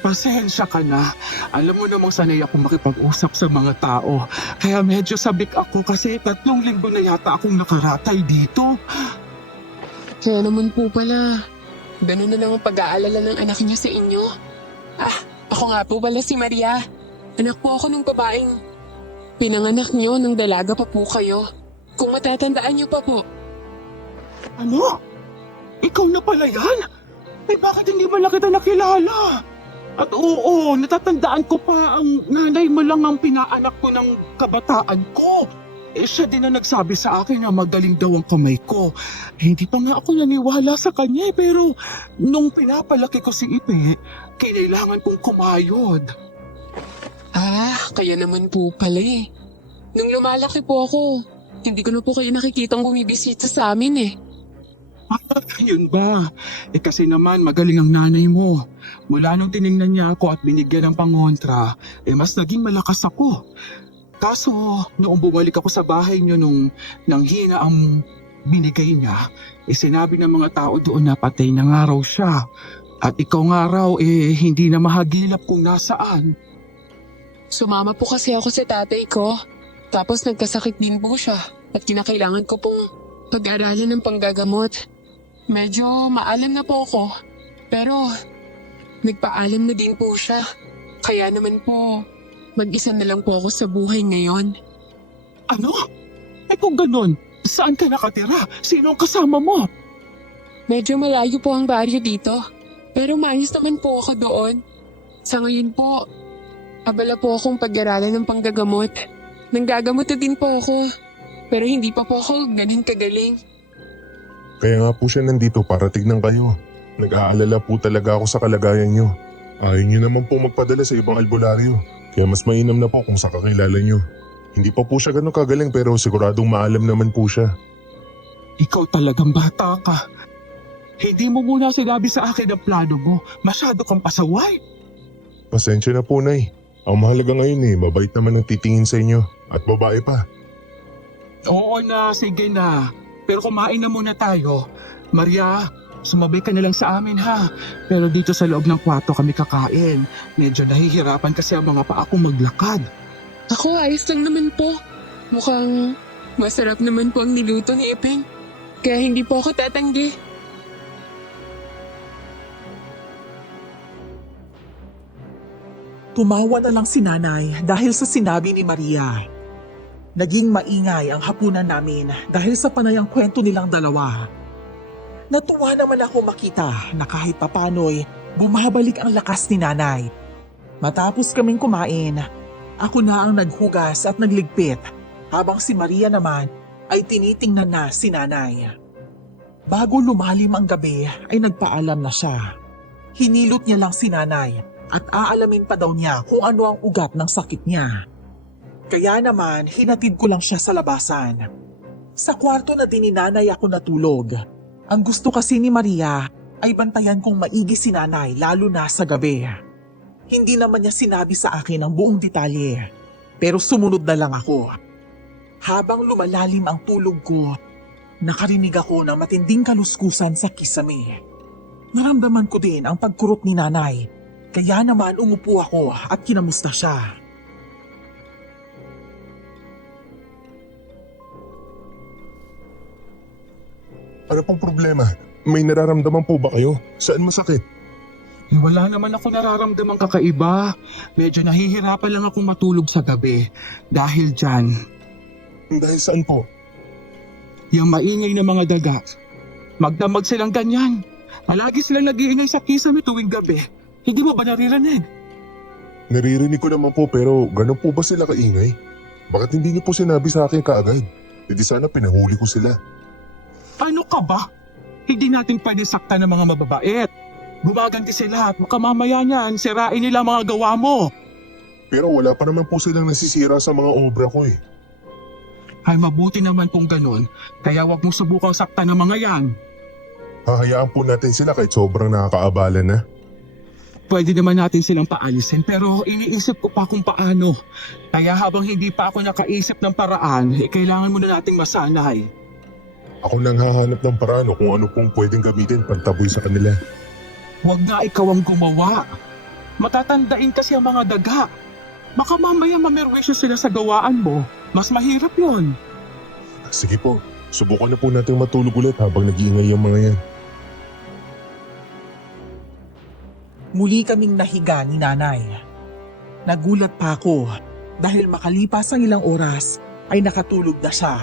pasensya ka na. Alam mo namang sanay ako makipag-usap sa mga tao. Kaya medyo sabik ako kasi 3 linggo na yata akong nakaratay dito. Kaya naman po pala. Ganun na lang ang pag-aalala ng anak niya sa inyo. Ako nga po pala si Maria. Anak po ako ng babaeng pinanganak niyo nung dalaga pa po kayo. Kung matatandaan niyo pa po. Ano? Ikaw na pala yan? Bakit hindi mo na kita nakilala? At oo, natatandaan ko pa ang nanay mo lang ang pinaanak ko ng kabataan ko. Siya din na nagsabi sa akin na magaling daw ang kamay ko. Hindi pa nga ako naniwala sa kanya pero nung pinapalaki ko si Ipe, kailangan kong kumayod. Kaya naman po pala eh. Nung lumalaki po ako, hindi ko na po kayo nakikitang bumibisita sa amin eh. Yun ba? Kasi naman magaling ang nanay mo. Mula nung tiningnan niya ako at binigyan ng pangontra, mas naging malakas ako. Kaso, noong bumalik ako sa bahay niyo nung nanghina ang binigay niya, sinabi ng mga tao doon na patay na nga raw siya. At ikaw nga raw hindi na mahagilap kung nasaan. Sumama po kasi ako sa tatay ko. Tapos nagkasakit din po siya at kinakailangan ko pong pag-aralan ng panggagamot. Medyo maalam na po ako, pero nagpaalam na din po siya. Kaya naman po, mag-isa na lang po ako sa buhay ngayon. Ano? Kung ganun, saan ka nakatira? Sino ang kasama mo? Medyo malayo po ang baryo dito, pero maayos naman po ako doon. Sa ngayon po, abala po akong pag-aralan ng panggagamot. Nanggagamot na din po ako, pero hindi pa po ako ganun kagaling. Kaya nga po siya nandito para tignan kayo. Nag-aalala po talaga ako sa kalagayan nyo. Ayaw nyo naman po magpadala sa ibang albularyo. Kaya mas mainam na po kung sa kakilala nyo. Hindi pa po siya ganun kagaling pero siguradong maalam naman po siya. Ikaw talagang bata ka. Hindi mo muna sinabi sa akin ang plano mo. Masyado kang pasaway. Pasensya na po, Nay. Ang mahalaga ngayon mabait naman ang titingin sa inyo. At babae pa. Oo na, sige na. Pero kumain na muna tayo. Maria, sumabay ka na lang sa amin ha. Pero dito sa loob ng kwarto kami kakain. Medyo nahihirapan kasi ang mga paa kong maglakad. Ako, ayos lang naman po. Mukhang masarap naman po ang niluto ni Ipeng. Kaya hindi po ako tatanggi. Tumawa na lang si nanay dahil sa sinabi ni Maria. Naging maingay ang hapunan namin dahil sa panayang kwento nilang dalawa. Natuwa naman ako makita na kahit papano'y bumabalik ang lakas ni nanay. Matapos kaming kumain, ako na ang naghugas at nagligpit habang si Maria naman ay tinitingnan na si nanay. Bago lumalim ang gabi ay nagpaalam na siya. Hinilot niya lang si nanay at aalamin pa daw niya kung ano ang ugat ng sakit niya. Kaya naman hinatid ko lang siya sa labasan. Sa kwarto na din ni nanay ako natulog. Ang gusto kasi ni Maria ay bantayan kong maigi si nanay lalo na sa gabi. Hindi naman niya sinabi sa akin ang buong detalye, pero sumunod na lang ako. Habang lumalalim ang tulog ko, nakarinig ako ng matinding kaluskusan sa kisame. Naramdaman ko din ang pagkurot ni nanay, kaya naman umupo ako at kinamusta siya. Ano pong problema? May nararamdaman po ba kayo? Saan masakit? Wala naman ako nararamdamang kakaiba. Medyo nahihirapan lang akong matulog sa gabi. Dahil dyan, Dahil saan po? yung maingay na mga daga. Magdamag silang ganyan. Palagi silang nag-iingay sa kisame tuwing gabi. Hindi mo ba naririnig? Naririnig ko naman po pero ganun po ba sila kaingay? Bakit hindi niyo po sinabi sa akin kaagad? Hindi sana pinahuli ko sila. Ano ka ba? Hindi natin pwede saktan ng mga mababait. Gumaganti sila at makamamaya niyan, sirain nila ang mga gawa mo. Pero wala pa naman po silang nasisira sa mga obra ko eh. Ay mabuti naman kung ganun, kaya wag mong subukang saktan ng mga yan. Hahayaan po natin sila kahit sobrang nakakaabala na. Pwede naman natin silang paalisin pero iniisip ko pa kung paano. Kaya habang hindi pa ako nakaisip ng paraan, kailangan muna nating masanay. Ako nang hahanap ng paraan kung ano pong pwedeng gamitin pantaboy sa kanila. Huwag nga ikaw ang gumawa. Matatandain kasi ang mga daga. Baka mamaya mamerwisyo sila sa gawaan mo. Mas mahirap yon. Sige po, subukan na po natin matulog ulit habang nag-iingay yung mga yan. Muli kaming nahiga ni nanay. Nagulat pa ako dahil makalipas ang ilang oras ay nakatulog na siya.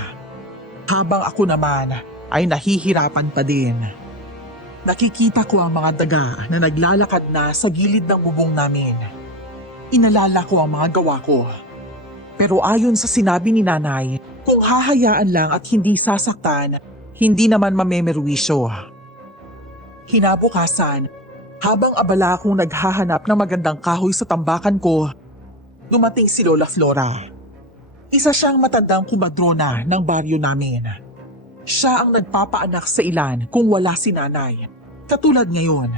Habang ako naman ay nahihirapan pa din. Nakikita ko ang mga daga na naglalakad na sa gilid ng bubong namin. Inalala ko ang mga gawa ko. Pero ayon sa sinabi ni nanay, kung hahayaan lang at hindi sasaktan, hindi naman mamemerwisyo. Hinabukasan, habang abala akong naghahanap ng magandang kahoy sa tambakan ko, dumating si Lola Flora. Isa siyang matandang kumadrona ng baryo namin. Siya ang nagpapaanak sa ilan kung wala si nanay. Katulad ngayon.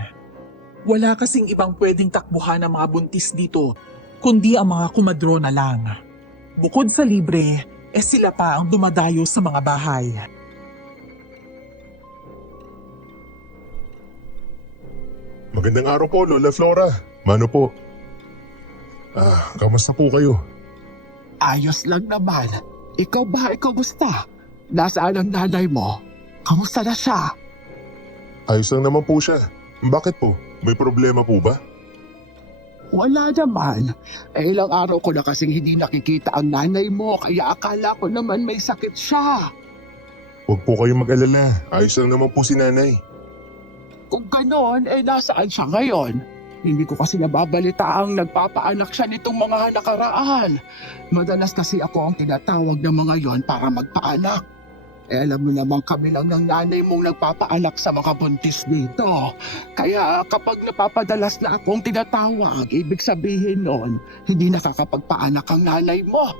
Wala kasing ibang pwedeng takbuhan ng mga buntis dito, kundi ang mga kumadrona lang. Bukod sa libre, sila pa ang dumadayo sa mga bahay. Magandang araw po, Lola Flora. Mano po? Kamusta po kayo? Ayos lang naman. Ikaw ba, ikaw gusta? Nasaan ang nanay mo? Kamusta na siya? Ayos lang naman po siya. Bakit po? May problema po ba? Wala naman. Ilang araw ko na kasing hindi nakikita ang nanay mo, kaya akala ko naman may sakit siya. Huwag po kayong mag-alala. Ayos lang naman po si nanay. Kung ganon, nasaan siya ngayon? Hindi ko kasi nababalita ang nagpapaanak siya nitong mga nakaraan. Madalas kasi ako ang tinatawag ng mga yon para magpaanak. Alam mo naman kami lang ng nanay mong nagpapaanak sa mga buntis dito. Kaya kapag napapadalas na akong tinatawag, ibig sabihin nun, hindi nakakapagpaanak ang nanay mo.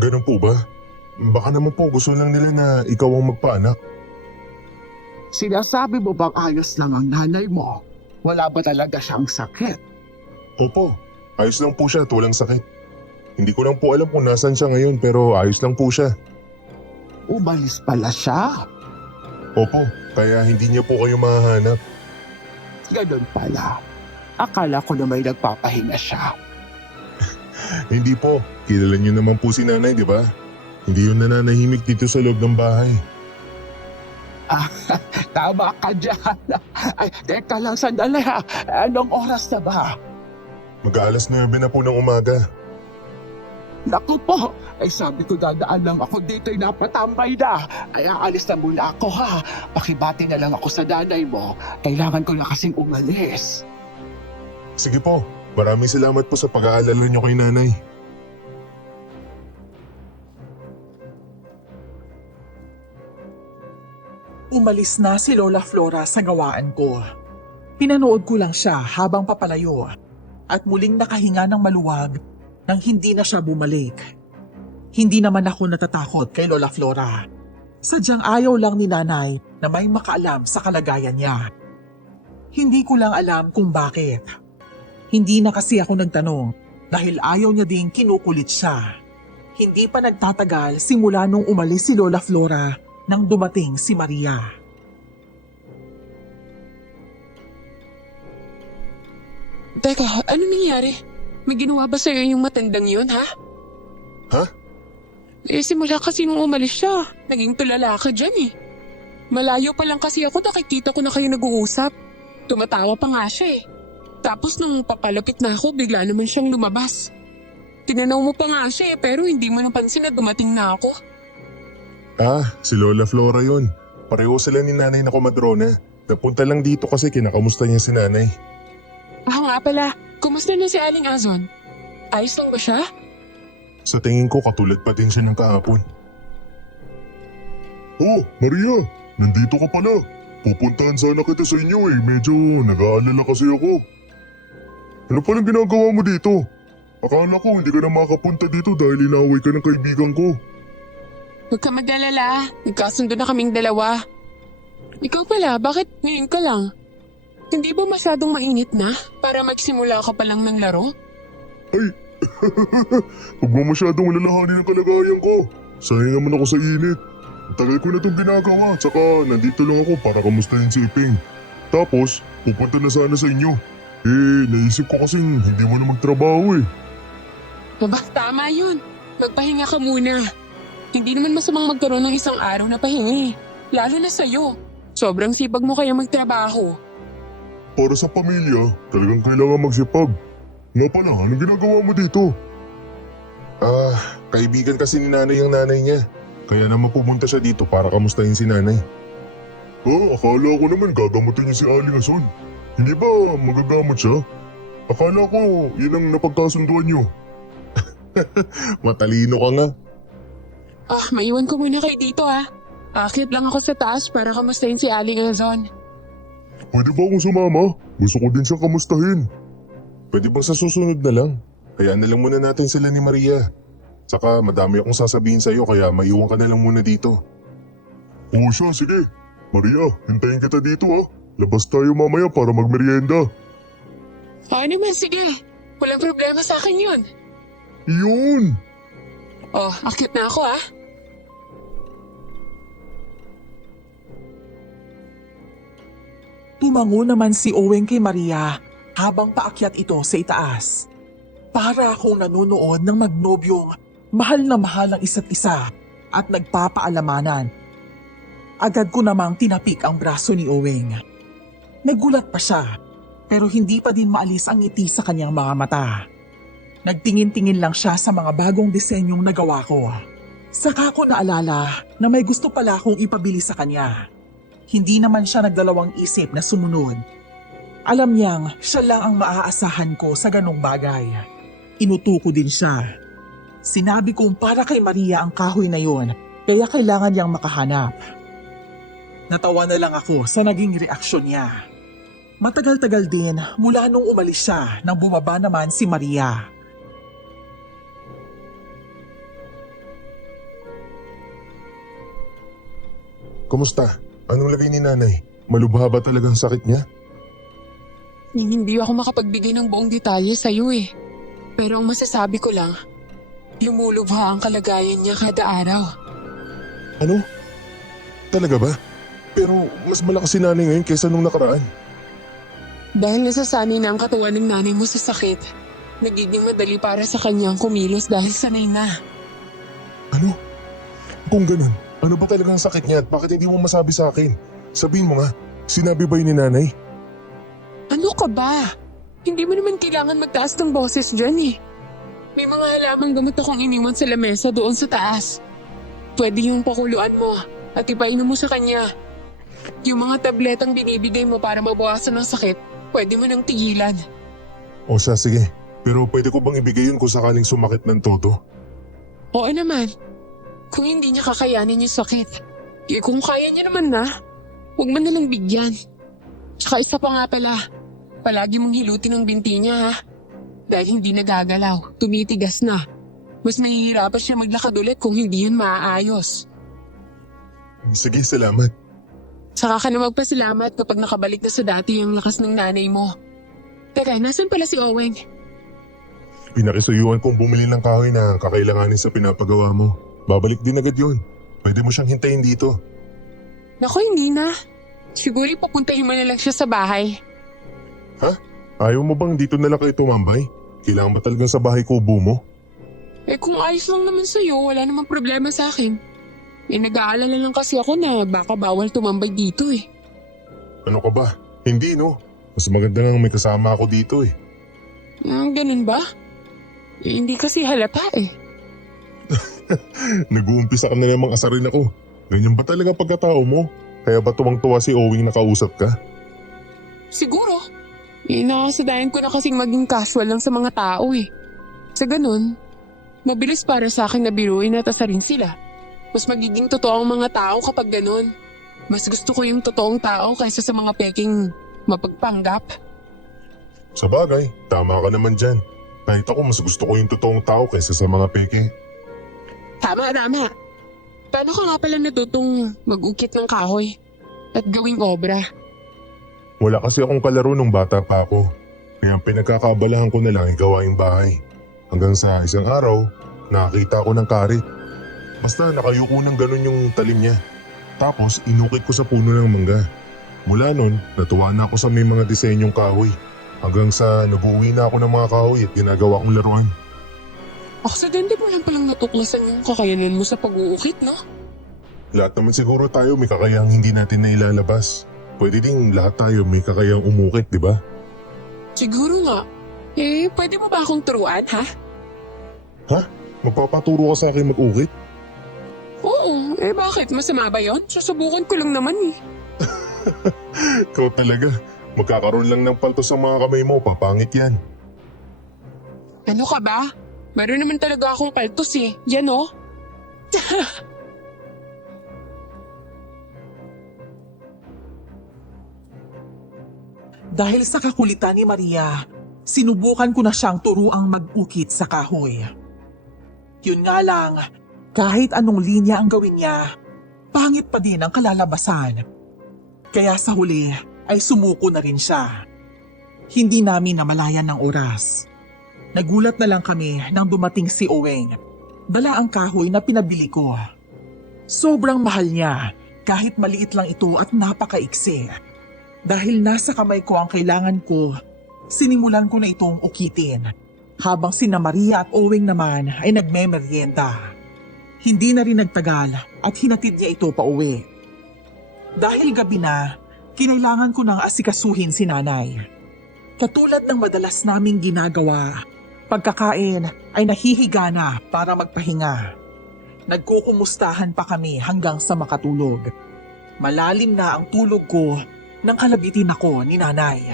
Ganun po ba? Baka naman po gusto lang nila na ikaw ang magpaanak. Sinasabi mo bang ayos lang ang nanay mo? Wala ba talaga siyang sakit? Opo, ayos lang po siya at walang sakit. Hindi ko lang po alam kung nasan siya ngayon pero ayos lang po siya. Umalis pala siya. Opo, kaya hindi niya po kayo mahahanap. Ganun pala. Akala ko na may nagpapahinga siya. Hindi po, kilala niyo naman po si nanay, di ba? Hindi yun nananahimik dito sa loob ng bahay. Tama ka dyan. Ay, teka lang sandali ha. Anong oras na ba? Mag-aalas 9 na po ng umaga. Naku po, ay sabi ko dadaan lang ako dito'y napatambay na. Ay aalis na muna ako ha. Pakibati na lang ako sa nanay mo. Kailangan ko na kasing umalis. Sige po, maraming salamat po sa pag-aalala niyo kay nanay. Umalis na si Lola Flora sa gawaan ko. Pinanood ko lang siya habang papalayo at muling nakahinga ng maluwag nang hindi na siya bumalik. Hindi naman ako natatakot kay Lola Flora. Sadyang ayaw lang ni nanay na may makaalam sa kalagayan niya. Hindi ko lang alam kung bakit. Hindi na kasi ako nagtanong dahil ayaw niya ding kinukulit siya. Hindi pa nagtatagal simula nung umalis si Lola Flora nang dumating si Maria. Teka, ano nangyari? May ginawa ba sa'yo yung matandang yun, ha? Ha? Simula kasi nung umalis siya, naging tulala ka dyan eh. Malayo pa lang kasi ako, nakikita ko na kayo nag-uusap. Tumatawa pa nga siya eh. Tapos nung papalapit na ako, bigla naman siyang lumabas. Tinanaw mo pa nga siya eh, pero hindi mo napansin na dumating na ako. Ah, si Lola Flora yun. Pareho sila ni nanay na komadrona. Napunta lang dito kasi kinakamusta niya si nanay. Nga pala, kumusta na si Aling Azon? Ayos lang ba siya? Sa tingin ko katulad pa din siya ng kahapon. Oh, Maria! Nandito ka pala. Pupuntahan sana kita sa inyo eh. Medyo nag-aalala kasi ako. Ano palang ginagawa mo dito? Akala ko hindi ka na makapunta dito dahil inaway ka ng kaibigan ko. Huwag ka mag-alala. Nagkasundo na kaming dalawa. Ikaw pala, bakit ngayon ka lang? Hindi ba masyadong mainit na para magsimula ka pa lang ng laro? Ay, huwag mo masyadong lalahanin ang kalagayan ko. Sayang naman ako sa init. Ang tagal ko na itong ginagawa, tsaka nandito lang ako para kamustahin si Iping. Tapos, pupunta na sana sa inyo. Naisip ko kasing hindi mo na magtrabaho eh. Aba, tama yun. Magpahinga ka muna. Hindi naman masamang magkaroon ng isang araw na pahingi. Lalo na sa'yo. Sobrang sipag mo kaya magtrabaho. Para sa pamilya, talagang kailangan magsipag. Nga pala, anong ginagawa mo dito? Kaibigan kasi ni nanay ang nanay niya. Kaya naman pumunta siya dito para kamustahin si nanay. Akala ko naman gagamutin niya si Aling Azon. Hindi ba magagamot siya? Akala ko yun ang napagkasunduan niyo. Matalino ka nga. Maiwan ko muna kayo dito ha. Akit lang ako sa taas para kamustahin si Aling Azon. Pwede ba akong sumama? Gusto ko din siyang kamustahin. Pwede bang sa susunod na lang? Kaya na lang muna natin sila ni Maria. Saka madami akong sasabihin sa'yo kaya maiwan ka na lang muna dito. Oo siya, sige. Maria, hintayin kita dito ha. Labas tayo mamaya para magmerienda. Naman, sige. Walang problema sa akin yun. Yun! Akit na ako ha. Tumango naman si Oweng kay Maria habang paakyat ito sa itaas. Para akong nanonood ng magnobyong mahal na mahal ang isa't isa at nagpapaalamanan. Agad ko namang tinapik ang braso ni Oweng. Nagulat pa siya, pero hindi pa din maalis ang ngiti sa kanyang mga mata. Nagtingin-tingin lang siya sa mga bagong disenyong nagawa ko. Saka ko naalala na may gusto pala akong ipabili sa kanya. Hindi naman siya nagdalawang isip na sumunod. Alam niyang siya lang ang maaasahan ko sa ganong bagay. Inuto ko din siya. Sinabi kong para kay Maria ang kahoy na yon, kaya kailangan niyang makahanap. Natawa na lang ako sa naging reaksyon niya. Matagal-tagal din mula nung umalis siya nang bumaba naman si Maria. Kumusta? Anong lagay ni nanay? Malubha ba talagang sakit niya? Hindi ako makapagbigay ng buong detalye sa'yo eh. Pero ang masasabi ko lang, lumulubha ang kalagayan niya kada araw. Ano? Talaga ba? Pero mas malakas si nanay ngayon kaysa nung nakaraan. Dahil nasasanay na ang katawan ng nanay mo sa sakit, nagiging madali para sa kanyang kumilos dahil sanay na. Ano? Kung ganun, ano ba talagang sakit niya at bakit hindi mo masabi sa akin? Sabihin mo nga, sinabi ba yun ni nanay? Ano ka ba? Hindi mo naman kailangan magtaas ng boses dyan eh. May mga halamang gamot akong iniwan sa lamesa doon sa taas. Pwede yung pakuluan mo at ipainom mo sa kanya. Yung mga tabletang binibigay mo para mabawasan ng sakit, pwede mo nang tigilan. O siya, sige. Pero pwede ko bang ibigay yun kung sakaling sumakit ng todo? Oo naman. Kung hindi niya kakayanin yung sakit, kung kaya niya naman na, huwag mo nalang bigyan. Tsaka isa pa nga pala, palagi mong hilutin ang binti niya ha. Dahil hindi nagagalaw, tumitigas na. Mas mahihirapan siya maglakad ulit kung hindi yun maaayos. Sige, salamat. Saka ka na magpasalamat kapag nakabalik na sa dati yung lakas ng nanay mo. Teka, nasan pala si Oweng? Pinakisuyuan kong bumili ng kahoy na kakailanganin sa pinapagawa mo. Babalik din agad yun. Pwede mo siyang hintayin dito. Naku, hindi na. Siguro papuntahin mo na lang siya sa bahay. Ha? Ayaw mo bang dito na lang kayo tumambay? Kailangan ba talagang sa bahay ko ubo mo? Eh kung ayos lang naman sa'yo, wala namang problema sa akin. Eh nag-aalala lang kasi ako na baka bawal tumambay dito eh. Ano ka ba? Hindi no. Mas maganda nang may kasama ako dito eh. Ganun ba? Eh, hindi kasi halata eh. Nag-uumpisa ka na namang asarin ako. Ganyan ba talaga pagkatao mo? Kaya ba tuwang-tuwa si Owing na kausap ka? Siguro. Eh nakasadayan ko na kasing maging casual lang sa mga tao eh. Sa ganun, mabilis para sa akin na biruin at asarin sila. Mas magiging totoo ang mga tao kapag ganun. Mas gusto ko yung totoong tao kaysa sa mga peking mapagpanggap. Sa bagay, tama ka naman dyan. Kahit ako mas gusto ko yung totoong tao kaysa sa mga peke. Tama. Paano ka nga pala natutong mag-ukit ng kahoy at gawing obra? Wala kasi akong kalaro nung bata pa ako. Kaya ang pinagkakabalahan ko na lang ay gawaing bahay. Hanggang sa isang araw, nakakita ako ng karit. Basta nakayuko ng ganun yung talim niya. Tapos inukit ko sa puno ng mangga. Mula nun, natuwa na ako sa may mga disenyong kahoy. Hanggang sa nag-uwi na ako ng mga kahoy at ginagawa kong laruan. Aksidente mo lang palang natuklasan yung kakayanan mo sa pag-uukit, no? Lahat naman siguro tayo may kakayang hindi natin nailalabas. Pwede ding lahat tayo may kakayang umukit, di ba? Siguro nga. Eh, pwede mo ba akong turuan, ha? Ha? Magpapaturo ka sa akin mag-ukit? Oo, eh bakit? Masama ba yun? Susubukan ko lang naman eh. Ikaw talaga. Magkakaroon lang ng paltos sa mga kamay mo, papangit yan. Ano ka ba? Meron naman talaga akong paltos eh. Yan oh. Dahil sa kakulitan ni Maria, sinubukan ko na siyang turuang mag-ukit sa kahoy. Yun nga lang, kahit anong linya ang gawin niya, pangit pa din ang kalalabasan. Kaya sa huli ay sumuko na rin siya. Hindi namin namalayan ng oras. Nagulat na lang kami nang dumating si Oweng. Dala ang kahoy na pinabili ko. Sobrang mahal niya, kahit maliit lang ito at napakaiksi. Dahil nasa kamay ko ang kailangan ko, sinimulan ko na itong ukitin. habang sina Maria at Owing naman ay nagmemeryenda. Hindi na rin nagtagal at hinatid niya ito pauwi. Dahil gabi na, kinailangan ko nang asikasuhin si nanay. Katulad ng madalas naming ginagawa, pagkakain ay nahihiga na para magpahinga. Nagkukumustahan pa kami hanggang sa makatulog. Malalim na ang tulog ko nang kalabitin ako ni nanay.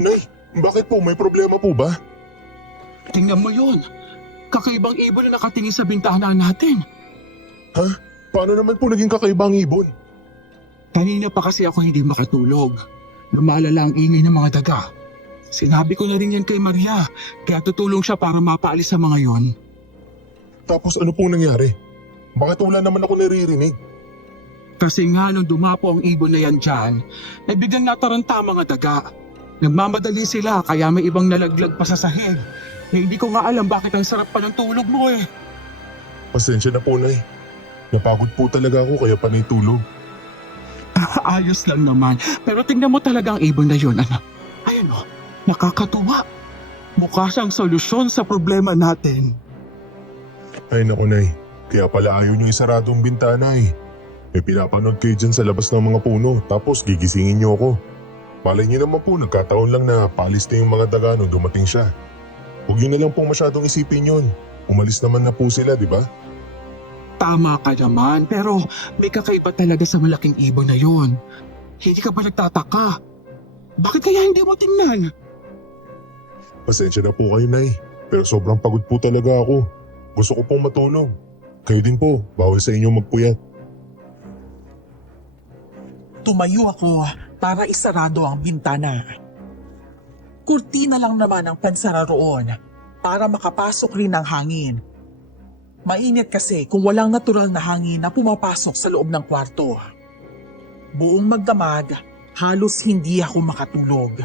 Nay, bakit po? May problema po ba? Tingnan mo yon. Kakaibang ibon na nakatingin sa bintana natin. Ha? Paano naman po naging kakaibang ibon? Kanina pa kasi ako hindi makatulog. Lumalala ang ingay ng mga daga. Sinabi ko na rin yan kay Maria, kaya tutulong siya para mapaalis sa mga yon. Tapos ano pong nangyari? Bakit wala naman ako naririnig? Kasi nga nung dumapo ang ibon na yan dyan, ay biglang nataranta ang mga daga. Nagmamadali sila kaya may ibang nalaglag pa sa sahig. Eh, hindi ko nga alam bakit ang sarap pa ng tulog mo eh. Pasensya na po, Nay. Napagod po talaga ako kaya panay tulog. Ayos lang naman. Pero tingnan mo talaga ang ibon na yun, anak. Ayan o, nakakatuwa. Mukha siyang solusyon sa problema natin. Ay naku, Nay. Kaya pala ayaw niyo isaradong bintana eh. May pinapanood kayo dyan sa labas ng mga puno tapos gigisingin niyo ako. Malay niyo naman po, nagkataon lang na palis na yung mga daga nung dumating siya. Huwag niyo na lang po masyadong isipin yun. Umalis naman na po sila, di ba? Tama ka naman, pero may kakaiba talaga sa malaking ibon na yun. Hindi ka ba nagtataka? Bakit kaya hindi mo tingnan? Pasensya na po kayo, Nay. Pero sobrang pagod po talaga ako. Gusto ko pong matulog. Kayo din po, bawal sa inyo magpuyat. Tumayo ako para isarado ang bintana. Kurtina lang naman ang pansara roon para makapasok rin ang hangin. Mainit kasi kung walang natural na hangin na pumapasok sa loob ng kwarto. Buong magdamag, halos hindi ako makatulog.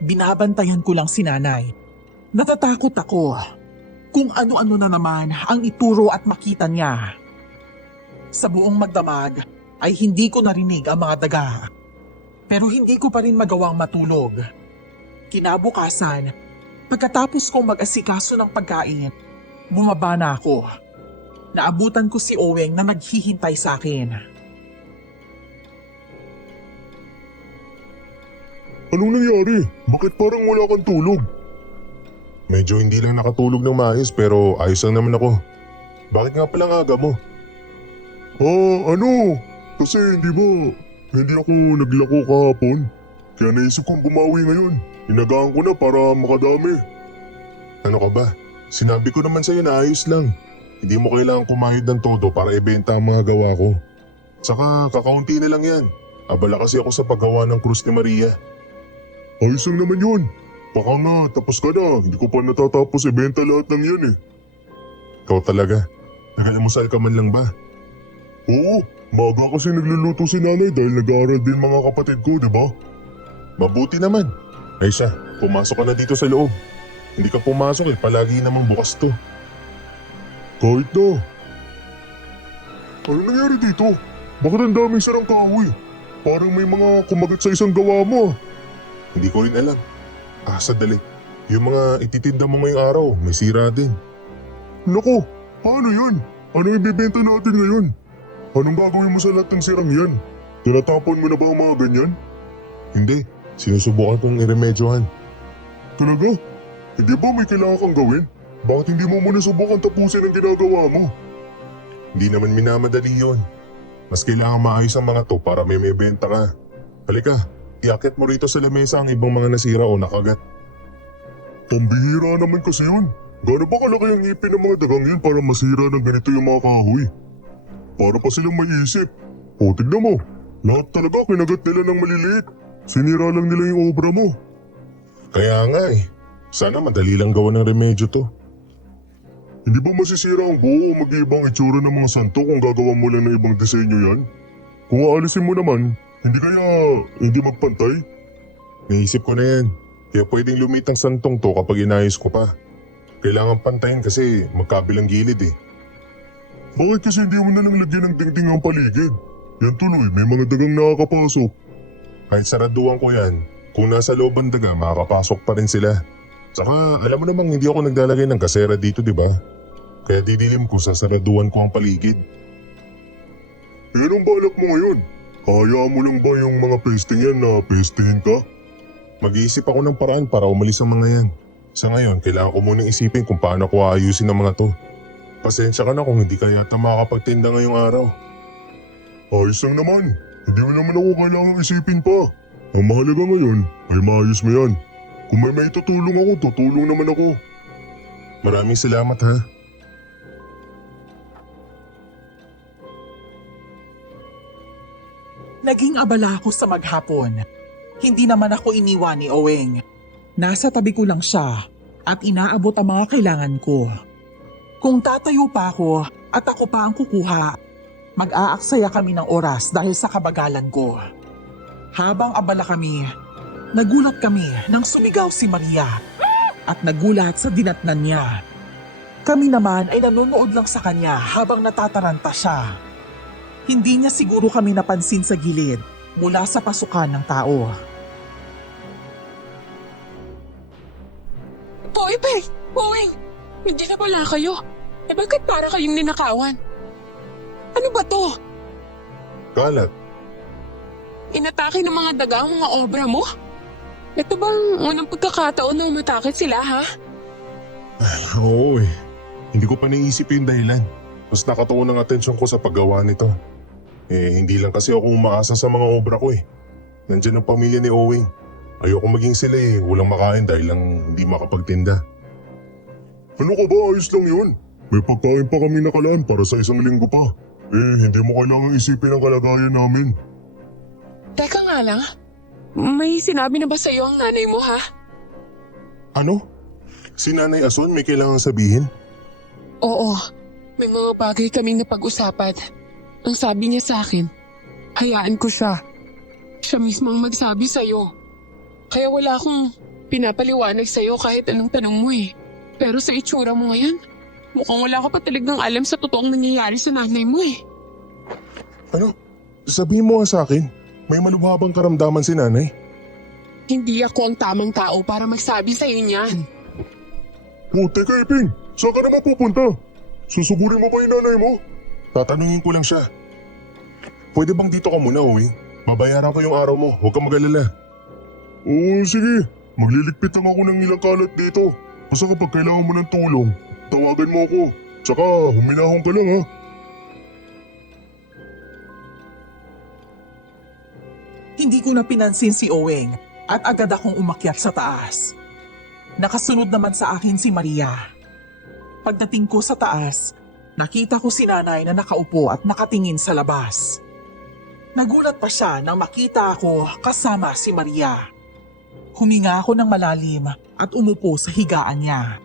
Binabantayan ko lang si nanay. Natatakot ako kung ano-ano na naman ang ituro at makita niya. Sa buong magdamag ay hindi ko narinig ang mga daga. Pero hindi ko pa rin magawang matulog. Kinabukasan, pagkatapos kong mag-asikaso ng pagkain, bumaba na ako. Naabutan ko si Oweng na naghihintay sa akin. Anong nangyari? Bakit parang wala kang tulog? Medyo hindi lang nakatulog ng maayos pero ayos lang naman ako. Bakit nga palang aga mo? Kasi hindi ako naglako kahapon. Kaya naisip kong bumawi ngayon. Inagaan ko na para makadami. Ano ka ba? Sinabi ko naman sa'yo na ayos lang. Hindi mo kailangan kumayod ng todo para ibenta ang mga gawa ko. Saka kakaunti na lang yan. Abala kasi ako sa paggawa ng krus ni Maria. Ayos lang naman yun. Baka nga, tapos ka na. Hindi ko pa natatapos ibenta lahat ng yan eh. Ikaw talaga. Nag-almusal ka man lang ba? Oo, maaga kasi nagluluto si nanay dahil nag-aaral din mga kapatid ko, di ba? Mabuti naman. Aisha, pumasok ka na dito sa loob. Hindi ka pumasok eh, palagi namang bukas to. Kahit na. Ano nangyari dito? Bakit ang daming sarang kahoy? Parang may mga kumagat sa isang gawa mo. Hindi ko rin alam. Sadali. Yung mga ititinda mo ngayong araw, may sira din. Naku, paano yun? Ano ibibenta natin ngayon? Anong gagawin mo sa lahat ng sirang yan? Tinatapon mo na ba ang mga ganyan? Hindi. Sinusubukan kong iremedyohan. Talaga? Hindi ba may kailangan kang gawin? Bakit hindi mo muna subukan tapusin ang ginagawa mo? Hindi naman minamadali yun. Mas kailangan maayos ang mga to para may benta ka. Halika, iakit mo rito sa lamesa ang ibang mga nasira o nakagat. Pambihira naman kasi yun. Gaano ba kalaki ang ngipin ng mga dagang yun para masira ng ganito yung mga kahoy? Para pa silang maisip. O tignan mo, lahat talaga kinagat nila ng maliliit. Sinira lang nila yung obra mo. Kaya nga eh. Sana madali lang gawa ng remedyo to. Hindi ba masisira ang buo o mag-iibang itsura ng mga santo kung gagawa mo lang ng ibang disenyo yan? Kung aalisin mo naman, hindi magpantay? Naisip ko na yan. Kaya pwedeng lumit ang santong to kapag inayos ko pa. Kailangan pantayin kasi magkabilang gilid eh. Bakit kasi hindi mo na lang lagyan ng dingding ang paligid? Yan tuloy, may mga dagang nakakapasok. Kahit saraduan ko yan, Kung nasa loob ang daga, makakapasok pa rin sila. Saka alam mo namang hindi ako naglalagay ng kasera dito, di ba? Kaya didilim ko, sasaraduan ko ang paligid. Anong balak mo ngayon? Kaya mo lang ba yung mga pesting yan na pestingin ka? Mag-iisip ako ng paraan para umalis ang mga yan. Sa ngayon, kailangan ko munang isipin kung paano ko aayusin ang mga to. Pasensya ka na kung hindi ka yata makakapagtinda ngayong araw. Ayos lang naman. Hindi mo naman ako kailangang isipin pa. Ang mahalaga ngayon ay maayos mo yan. Kung may tutulong ako, tutulong naman ako. Maraming salamat ha. Naging abala ako sa maghapon. Hindi naman ako iniwan ni Oweng. Nasa tabi ko lang siya at inaabot ang mga kailangan ko. Kung tatayo pa ako at ako pa ang kukuha, mag-aaksaya kami ng oras dahil sa kabagalan ko. Habang abala kami, nagulat kami nang sumigaw si Maria at nagulat sa dinatnan niya. Kami naman ay nanonood lang sa kanya habang natataranta siya. Hindi niya siguro kami napansin sa gilid mula sa pasukan ng tao. Boybe! Oweng! Hindi na pala kayo. Eh bakit para kayong ninakawan? Ano ba to? Kalat, Inatake ng mga daga ang mga obra mo? Ito bang unang pagkakataon na umatake sila, ha? oo eh. Hindi ko pa naisip yung dahilan. Mas nakatuon ang atensyon ko sa paggawa nito. Hindi lang kasi ako umaasa sa mga obra ko eh. Nandyan ang pamilya ni Owing. Ayoko maging sila eh, walang makain dahil lang hindi makapagtinda. Ano ka ba? Ayos lang yun. May pagkain pa kami nakalaan para sa isang linggo pa. Hindi mo kailangang isipin ang kalagayan namin. Teka nga lang. May sinabi na ba sa'yo ang nanay mo, ha? Ano? Si Nanay Ason may kailangang sabihin? Oo. May mga bagay kaming napag-usapan. Ang sabi niya sa akin, hayaan ko siya. Siya mismo ang magsabi sa'yo. Kaya wala akong pinapaliwanag sa'yo kahit anong tanong mo eh. Pero sa itsura mo ngayon, mukhang wala ka pa talagang alam sa totoong nangyayari sa nanay mo eh. Ano? Sabihin mo nga sa akin, may malubhabang karamdaman si Nanay? Hindi ako ang tamang tao para magsabi sa'yo niyan. Teka Iping, saan ka naman pupunta? Susugurin mo ba yung nanay mo? Tatanungin ko lang siya. Pwede bang dito ka muna, Owing? Babayaran ko yung araw mo, huwag kang mag-alala. Oo, sige. Magliligpit lang ako ng ilang kalat dito. Basta kapag kailangan mo ng tulong, tawagan mo ako. Tsaka huminahon ka lang ha. Hindi ko na pinansin si Oweng at agad akong umakyat sa taas. Nakasunod naman sa akin si Maria. Pagdating ko sa taas, nakita ko si nanay na nakaupo at nakatingin sa labas. Nagulat pa siya nang makita ako kasama si Maria. Huminga ako ng malalim at umupo sa higaan niya.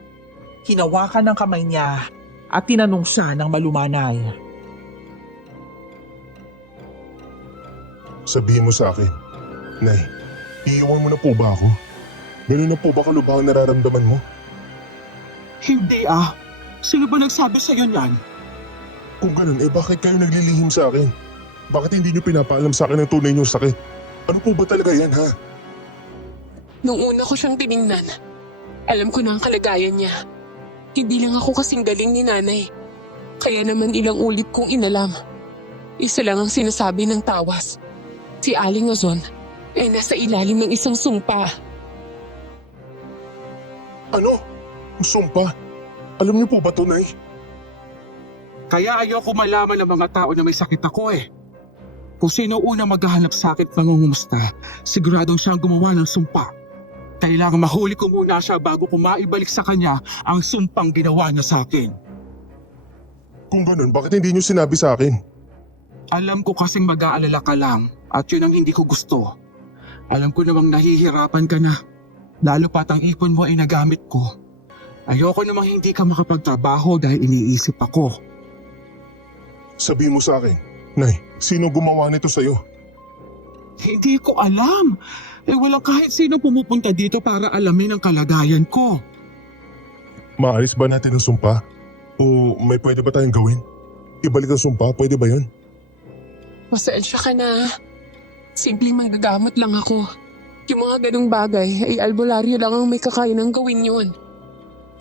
Hinawakan ng kamay niya at tinanong siya ng malumanay. Sabihin mo sa akin, Nay, iiwan mo na po ba ako? Ganun na po ba kalubhang nararamdaman mo? Hindi ah. Sino ba nagsabi sa'yo niyan? Kung ganun, bakit kayo naglilihim sa akin? Bakit hindi niyo pinapaalam sa akin ang tunay niyong sakit? Ano po ba talaga yan ha? Nung una ko siyang tiningnan, alam ko na ang kalagayan niya. Hindi lang ako kasing galing ni nanay. Kaya naman ilang ulit kong inalam. Isa lang ang sinasabi ng tawas. Si Aling Ozon ay nasa ilalim ng isang sumpa. Ano? Sumpa? Alam niyo po ba ito, Nay? Kaya ayoko malaman ng mga tao na may sakit ako eh. Kung sino una maghahanap sa akin at mangungumusta, siguradong siyang gumawa ng sumpa. Kailangan mahuli ko muna siya bago ko maibalik sa kanya ang sumpang ginawa niya sa akin. Kung ganun, bakit hindi niyo sinabi sa akin? Alam ko kasing mag-aalala ka lang at yun ang hindi ko gusto. Alam ko namang nahihirapan ka na. Lalo pat ang ipon mo ay nagamit ko. Ayoko namang hindi ka makapagtrabaho dahil iniisip ako. Sabihin mo sa akin, Nay, sino gumawa nito sa'yo? Hindi ko alam. Walang kahit sino pumupunta dito para alamin ang kalagayan ko. Maalis ba natin ang sumpa? O may pwede ba tayong gawin? Ibalik ang sumpa, pwede ba yun? Pasensya ka na. Simpleng magagamot lang ako. Yung mga ganong bagay ay albularyo lang ang may kakayanang gawin yun.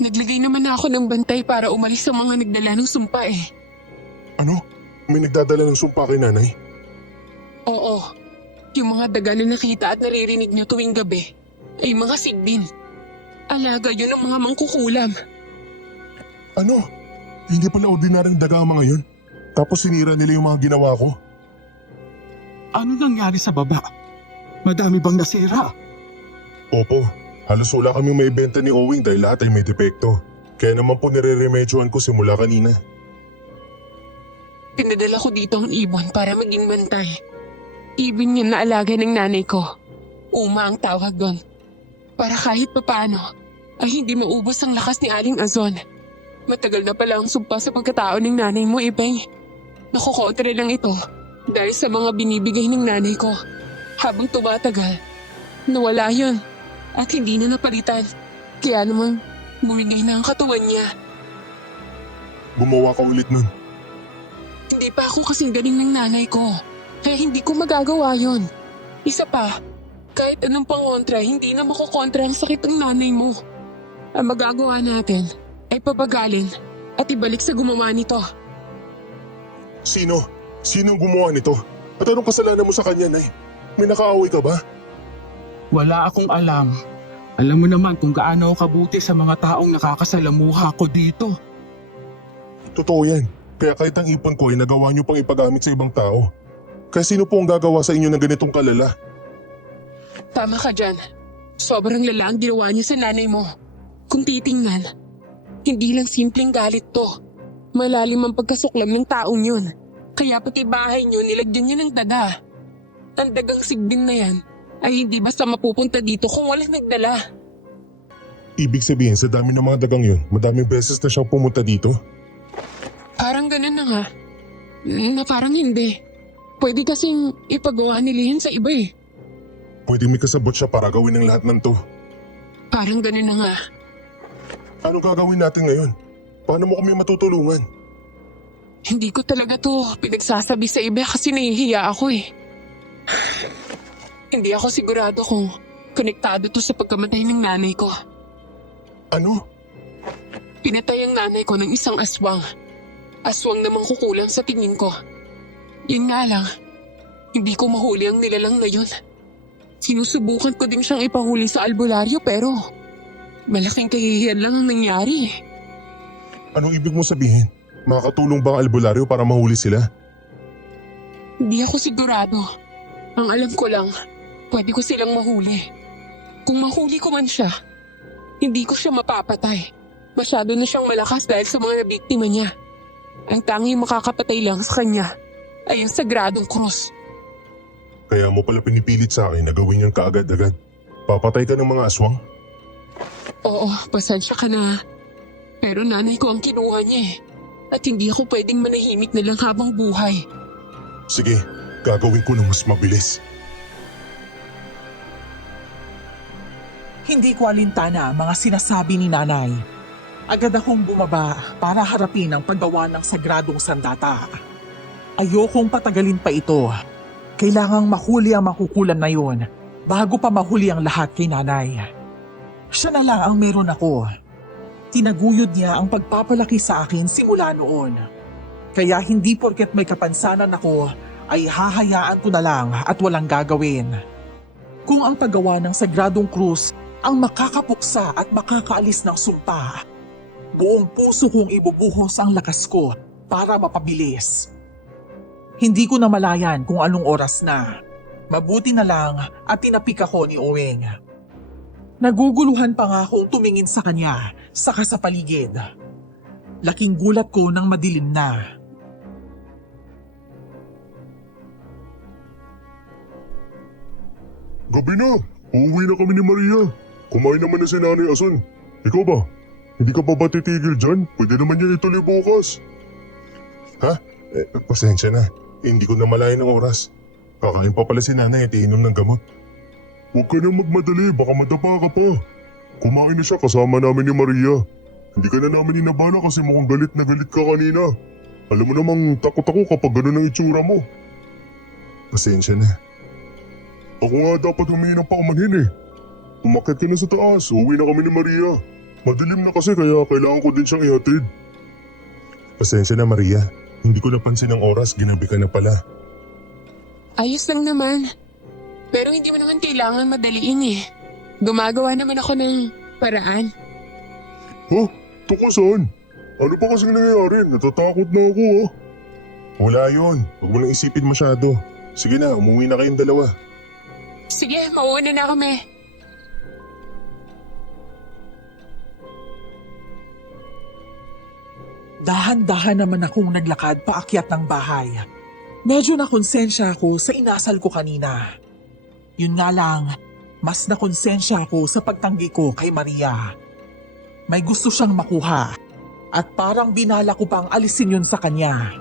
Naglagay naman ako ng bantay para umalis ang mga nagdala ng sumpa eh. Ano? May nagdadala ng sumpa kay nanay? Oo, yung mga daga na nakita at naririnig nyo tuwing gabi ay mga sigbin. Alaga yun ng mga mangkukulam. Ano? Hindi pala ordinaryong daga ang mga yun? Tapos sinira nila yung mga ginawa ko? Ano nangyari sa baba? Madami bang nasira? Opo, halos wala kaming maibenta ni Owing dahil lahat ay may depekto. Kaya naman po nire-remedyohan ko simula kanina. Pinadala ko dito ang ibon para maging bantay. Ibon yun na alaga ng nanay ko. Uma ang tawag doon. Para kahit papaano ay hindi maubos ang lakas ni Aling Azon. Matagal na pala ang sumpa sa pagkatao ng nanay mo, Ibeng. Nakukontra lang ito dahil sa mga binibigay ng nanay ko. Habang tumatagal, nawala yun at hindi na napalitan. Kaya naman bumigay na ang katawan niya. Gumawa ka ulit nun. Hindi pa ako kasing galing ng nanay ko. Kaya hindi ko magagawa yon. Isa pa, kahit anong pangontra, hindi na makukontra ang sakit ng nanay mo. Ang magagawa natin ay pabagalin at ibalik sa gumawa nito. Sino? Sino ang gumawa nito? At anong kasalanan mo sa kanya, Nay? May nakaaway ka ba? Wala akong alam. Alam mo naman kung gaano ako kabuti sa mga taong nakakasalamuha ko dito. Totoo yan. Kaya kahit ang ipon ko ay nagawa niyo pang ipagamit sa ibang tao. Kaya sino po ang gagawa sa inyo ng ganitong kalala? Tama ka dyan. Sobrang lala ang ginawa niya sa nanay mo. Kung titingnan, hindi lang simpleng galit to. Malalim ang pagkasuklam ng taong yun. Kaya pati bahay niyo nilagyan niyo ng daga. Ang dagang sigbin na yan ay hindi basta mapupunta dito kung walang nagdala. Ibig sabihin sa dami ng mga dagang yun, madaming beses na siyang pumunta dito? Parang ganun na nga. Na parang hindi. Pwede kasing ipagawa nila yan sa iba eh. Pwede may kasabot siya para gawin ng lahat ng to. Parang ganun na nga. Ano gagawin natin ngayon? Paano mo kami matutulungan? Hindi ko talaga to pinagsasabi sa iba kasi nahihiya ako eh. Hindi ako sigurado kung konektado to sa pagkamatay ng nanay ko. Ano? Pinatay ang nanay ko ng isang aswang. Aswang namang kukulang sa tingin ko. Yun nga lang, hindi ko mahuli ang nilalang na yun. Sinusubukan ko din siyang ipahuli sa albularyo pero malaking kahihiyan lang ang nangyari. Anong ibig mo sabihin? Makakatulong ba ang albularyo para mahuli sila? Hindi ako sigurado. Ang alam ko lang, pwede ko silang mahuli. Kung mahuli ko man siya, hindi ko siya mapapatay. Masyado na siyang malakas dahil sa mga nabiktima niya. Ang tanging makakapatay lang sa kanya ay ang sagradong krus. Kaya mo pala pinipilit sa akin na gawin yan kaagad-agad. Papatay ka ng mga aswang? Oo, pasensya ka na. Pero nanay ko ang kinuha niya eh. At hindi ako pwedeng manahimik na lang habang buhay. Sige, gagawin ko ng mas mabilis. Hindi ko alintana ang mga sinasabi ni nanay. Agad akong bumaba para harapin ang paggawa ng sagradong sandata. Ayokong patagalin pa ito. Kailangang mahuli ang makukulam na yun bago pa mahuli ang lahat kay nanay. Siya na lang ang meron ako. Tinaguyod niya ang pagpapalaki sa akin simula noon. Kaya hindi porket may kapansanan ako ay hahayaan ko na lang at walang gagawin. Kung ang paggawa ng sagradong krus ang makakapuksa at makakaalis ng sumpa, buong puso kong ibubuhos ang lakas ko para mapabilis. Hindi ko na malayan kung anong oras na. Mabuti na lang at tinapik ako ni Owing. Naguguluhan pa nga akong tumingin sa kanya, saka sa paligid. Laking gulat ko nang madilim na. Gabi na! Uuwi na kami ni Maria. Kumain naman na si Nanay Ason. Ikaw ba? Hindi ka pa ba titigil dyan? Pwede naman yan ituloy bukas. Ha? Pasensya na. Hindi ko na malayan ng oras. Kakain pa pala si Nanay at iinom ng gamot. Huwag ka nang magmadali, baka madapa ka pa. Kumain na siya kasama namin ni Maria. Hindi ka na namin inabala kasi mukhang galit na galit ka kanina. Alam mo namang takot ako kapag gano'n ang itsura mo. Pasensya na. Ako nga dapat humingi ng paumanhin eh. Umakyat ka na sa taas, uwi na kami ni Maria. Madilim na kasi kaya kailangan ko din siyang ihatid. Pasensya na Maria, hindi ko napansin ang oras, ginabi ka na pala. Ayos lang naman. Pero hindi mo naman kailangan madaliin eh. Gumagawa naman ako ng paraan. Ha? Tungkol saan? Ano pa kasing nangyayari? Natatakot na ako ha. Wala yun, huwag mo nang isipin masyado. Sige na, umuwi na kayong dalawa. Sige, mauuna na kami. Dahan-dahan naman akong naglakad paakyat ng bahay. Medyo nakonsensya ako sa inasal ko kanina. Yun nga lang, mas nakonsensya ako sa pagtanggi ko kay Maria. May gusto siyang makuha at parang binala ko pang alisin yun sa kanya.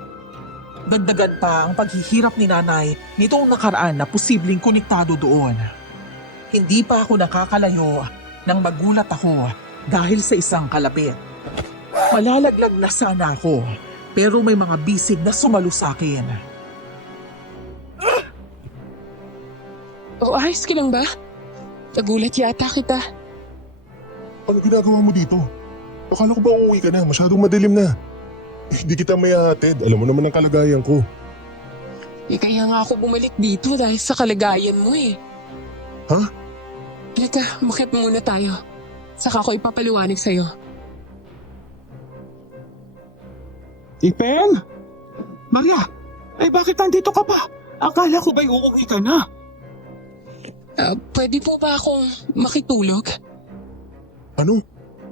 Dagdagan pa ang paghihirap ni nanay nitong nakaraan na posibleng konektado doon. Hindi pa ako nakakalayo nang magulat ako dahil sa isang kalapit. Malalaglag na sana ako, pero may mga bisig na sumalo sa akin. O ayos ka lang ba? Nagulat yata kita. Ano ginagawa mo dito? Akala ko ba uuwi ka na? Masyadong madilim na. Hindi kita mayahatid. Alam mo naman ang kalagayan ko. Eh kaya nga ako bumalik dito dahil sa kalagayan mo eh. Ha? Halika, umakyat muna tayo. Saka ko ipapaliwanag sa'yo. Ipeng? Maria, bakit nandito ka pa? Akala ko ba'y uuwi ka na? Pwede po ba akong makitulog? Ano?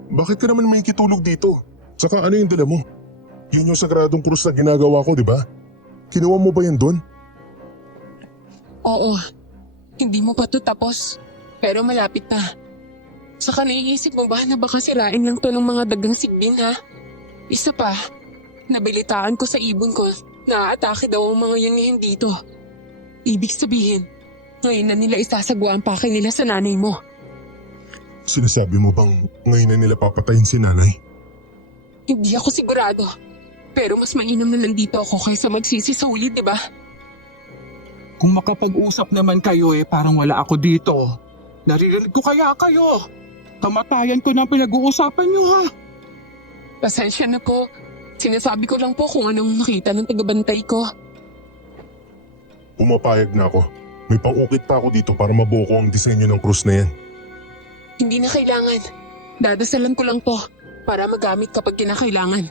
Bakit ka naman may kitulog dito? Saka ano yung dala mo? Yun yung sagradong krus na ginagawa ko, di ba? Kinuha mo ba yan doon? Oo. Hindi mo pa to tapos. Pero malapit na. Saka naiisip mo ba na baka sirain lang to ng mga dagang sigbin ha? Isa pa, nabilitaan ko sa ibon ko na atake daw ang mga yangihin dito. Ibig sabihin, ngayon na nila isasagwa ang pake nila sa nanay mo. Sinasabi mo bang ngayon na nila papatayin si nanay? Hindi ako sigurado. Pero mas mainam na nandito ako kaysa magsisi sa ulit, di ba? Kung makapag-usap naman kayo parang wala ako dito. Naririnig ko kaya kayo. Kamatayan ko ng pinag-uusapan nyo ha. Pasensya na po. Sinasabi ko lang po kung anong nakita ng tagabantay ko. Pumapayag na ako. May pang-ukit pa ako dito para mabuo ko ang disenyo ng krus na yan. Hindi na kailangan. Dadasalan ko lang to para magamit kapag kinakailangan.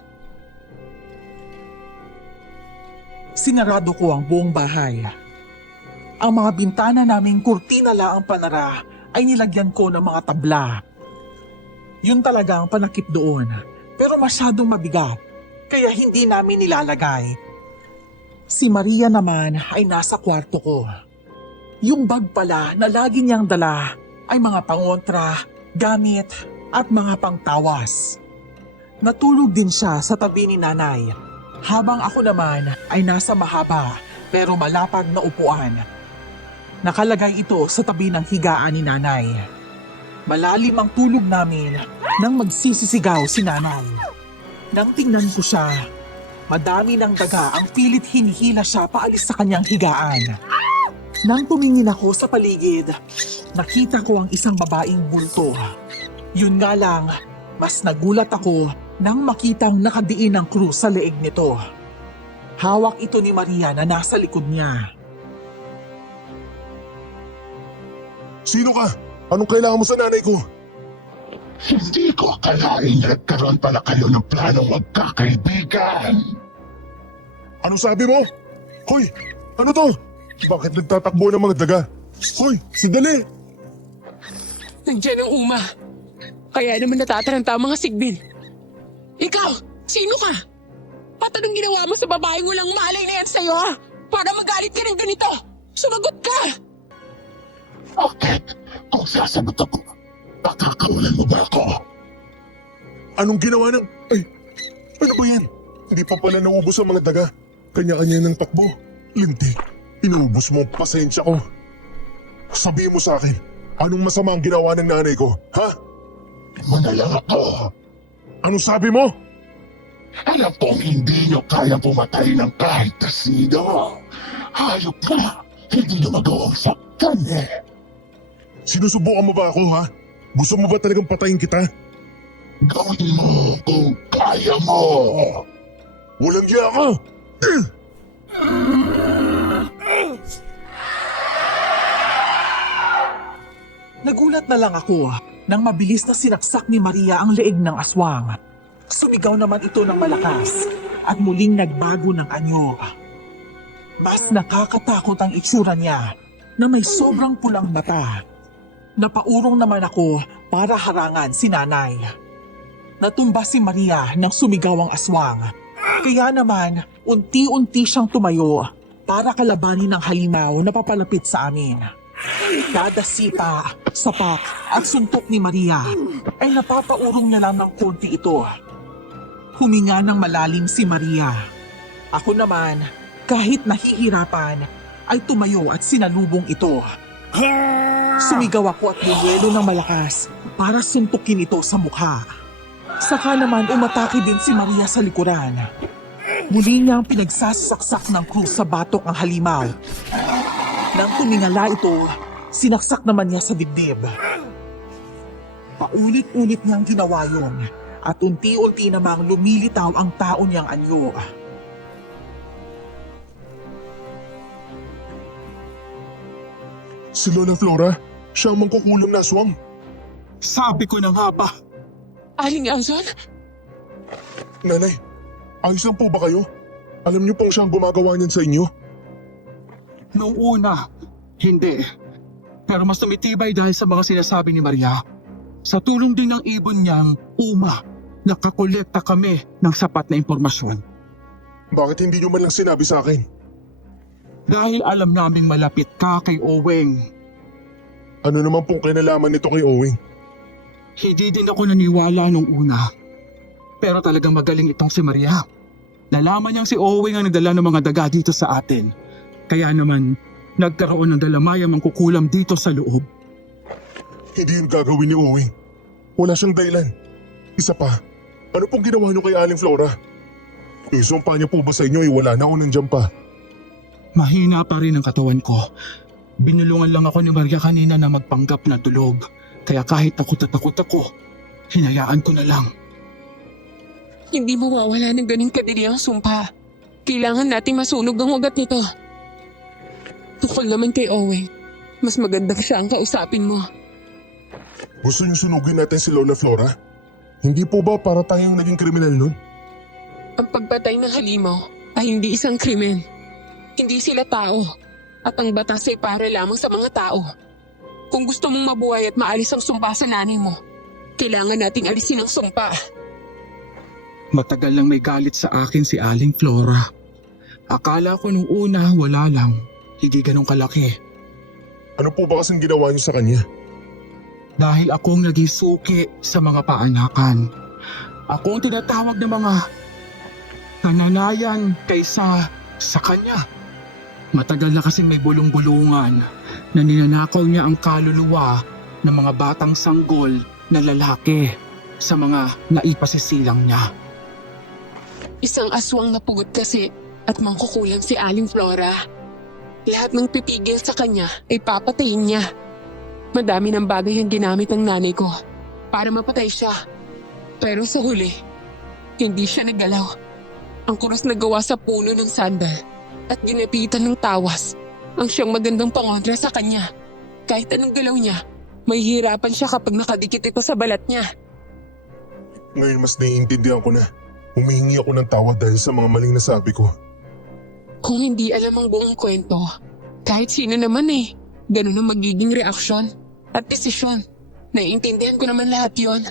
Sinarado ko ang buong bahay. Ang mga bintana naming kurtina lang ang panara ay nilagyan ko ng mga tabla. Yun talaga ang panakip doon, pero masyadong mabigat, kaya hindi namin nilalagay. Si Maria naman ay nasa kwarto ko. Yung bag pala na lagi niyang dala ay mga pangontra, gamit at mga pangtawas. Natulog din siya sa tabi ni nanay, habang ako naman ay nasa mahaba pero malapad na upuan. Nakalagay ito sa tabi ng higaan ni nanay. Malalim ang tulog namin nang magsisisigaw si nanay. Nang tingnan ko siya, madami ng daga ang pilit hinihila siya paalis sa kanyang higaan. Nang tumingin ako sa paligid, nakita ko ang isang babaeng bulto. Yun nga lang, mas nagulat ako nang makitang nakadiin ang krus sa leeg nito. Hawak ito ni Maria na nasa likod niya. Sino ka? Anong kailangan mo sa nanay ko? Hindi ko akalain na nagkaroon pala kayo ng planong magkakaibigan. Anong sabi mo? Hoy! Ano to? Bakit nagtatakbo ng mga daga? Hoy! Sandali! Nandiyan ang uma. Kaya naman natataranta ang mga sigbin. Ikaw, sino ka? At anong ginawa mo sa babaeng walang malay na yan sa'yo ha? Para magalit ka ng ganito. Sumagot ka! Bakit? Kung sasagot ako, pakakawalan mo ba ako? Anong ginawa ng... Ay! Ano ba yan? Hindi pa pala naubos ang mga daga. Kanya-kanya ng takbo. Linti, inuubos mo ang pasensya ko. Sabihin mo sa akin, anong masama ang ginawa ng nanay ko? Ha? Mo na lang ako. Anong sabi mo? Alam kong hindi nyo kaya pumatay ng kahit na sino. Hayop na, hindi nyo magawang saktan. kami. Sinusubukan mo ba ako, ha? Gusto mo ba talagang patayin kita? Gawin mo kung kaya mo. Walang giya ka! Nagulat na lang ako nang mabilis na sinaksak ni Maria ang leeg ng aswang. Sumigaw naman ito ng malakas at muling nagbago ng anyo. Mas nakakatakot ang itsura niya na may sobrang pulang mata. Napaurong naman ako para harangan si nanay. Natumba si Maria nang sumigaw ang aswang. Kaya naman, unti-unti siyang tumayo para kalabanin ng halimaw na papalapit sa amin. Kada sipa, sapak at suntok ni Maria ay napapaurong na lang ng konti ito. Huminga ng malalim si Maria. Ako naman, kahit nahihirapan, ay tumayo at sinalubong ito. Sumigaw ako at bumuelo ng malakas para suntukin ito sa mukha. Saka naman umatake din si Maria sa likuran. Muli niyang pinagsasaksak ng krus sa batok ang halimaw. Nang tumingala ito, sinaksak naman niya sa dibdib. Paulit-ulit niyang ginawa yun at unti-unti namang lumilitaw ang tao niyang anyo. Si Lola Flora, siya ang mangkukulam na aswang. Sabi ko na nga ba? Aling Elson? Nanay, ayos lang po ba kayo? Alam niyo pong siya ang gumagawa niyan sa inyo? Noong una, hindi. Pero mas tumitibay dahil sa mga sinasabi ni Maria. Sa tulong din ng ibon niyang nakakolekta kami ng sapat na impormasyon. Bakit hindi niyo man lang sinabi sa akin? Dahil alam naming malapit ka kay Oweng. Ano naman pong kinalaman nito kay Owing? Hindi din ako naniwala nung una. Pero talagang magaling itong si Maria. Nalaman niyang si Oweng ang nagdala ng mga daga dito sa atin. Kaya naman, nagkaroon ng dalamayang mangkukulam dito sa loob. Hindi yun gagawin ni Owing. Wala siyang dahilan. Isa pa, ano pong ginawa niyo kay Aling Flora? Yung sumpa niya po ba sa inyo ay wala na o nandyan pa? Mahina pa rin ang katawan ko. Binulungan lang ako ni Maria kanina na magpanggap na tulog. Kaya kahit takot ako, hinayaan ko na lang. Hindi mawawala ng ganing kadili ang sumpa. Kailangan nating masunog ang ugat nito. Tukol naman kay Owen. Mas magandang siya ang kausapin mo. Gusto niyo sunugin natin si Lola Flora? Hindi po ba para tayong naging kriminal nun? Ang pagpatay ng halimaw ay hindi isang krimen. Hindi sila tao. At ang batas ay para lamang sa mga tao. Kung gusto mong mabuhay at maalis ang sumpa sa nanay mo, kailangan nating alisin ang sumpa. Matagal lang may galit sa akin si Aling Flora. Akala ko nung una wala lang. Hindi ganun kalaki. Ano po ba kasing ginawa niyo sa kanya? Dahil akong naging suki sa mga paanakan. Akong tinatawag ng mga kananayan kaysa sa kanya. Matagal na kasing may bulong-bulungan na ninanakaw niya ang kaluluwa ng mga batang sanggol na lalaki sa mga naipasisilang niya. Isang aswang na pugot kasi at mangkukulam si Aling Flora. Lahat ng pipigil sa kanya ay papatayin niya. Madami ng bagay ang ginamit ng nanay ko para mapatay siya. Pero sa huli, hindi siya naggalaw. Ang kuras na gawa sa puno ng sandal at ginapitan ng tawas ang siyang magandang pangontra sa kanya. Kahit anong galaw niya, may hirapan siya kapag nakadikit ito sa balat niya. Ngayon mas naiintindihan ko na. Humihingi ako ng tawad dahil sa mga maling nasabi ko. Kung hindi alam ang buong kwento, kahit sino naman ganun ang magiging reaksyon at desisyon. Naiintindihan ko naman lahat yon.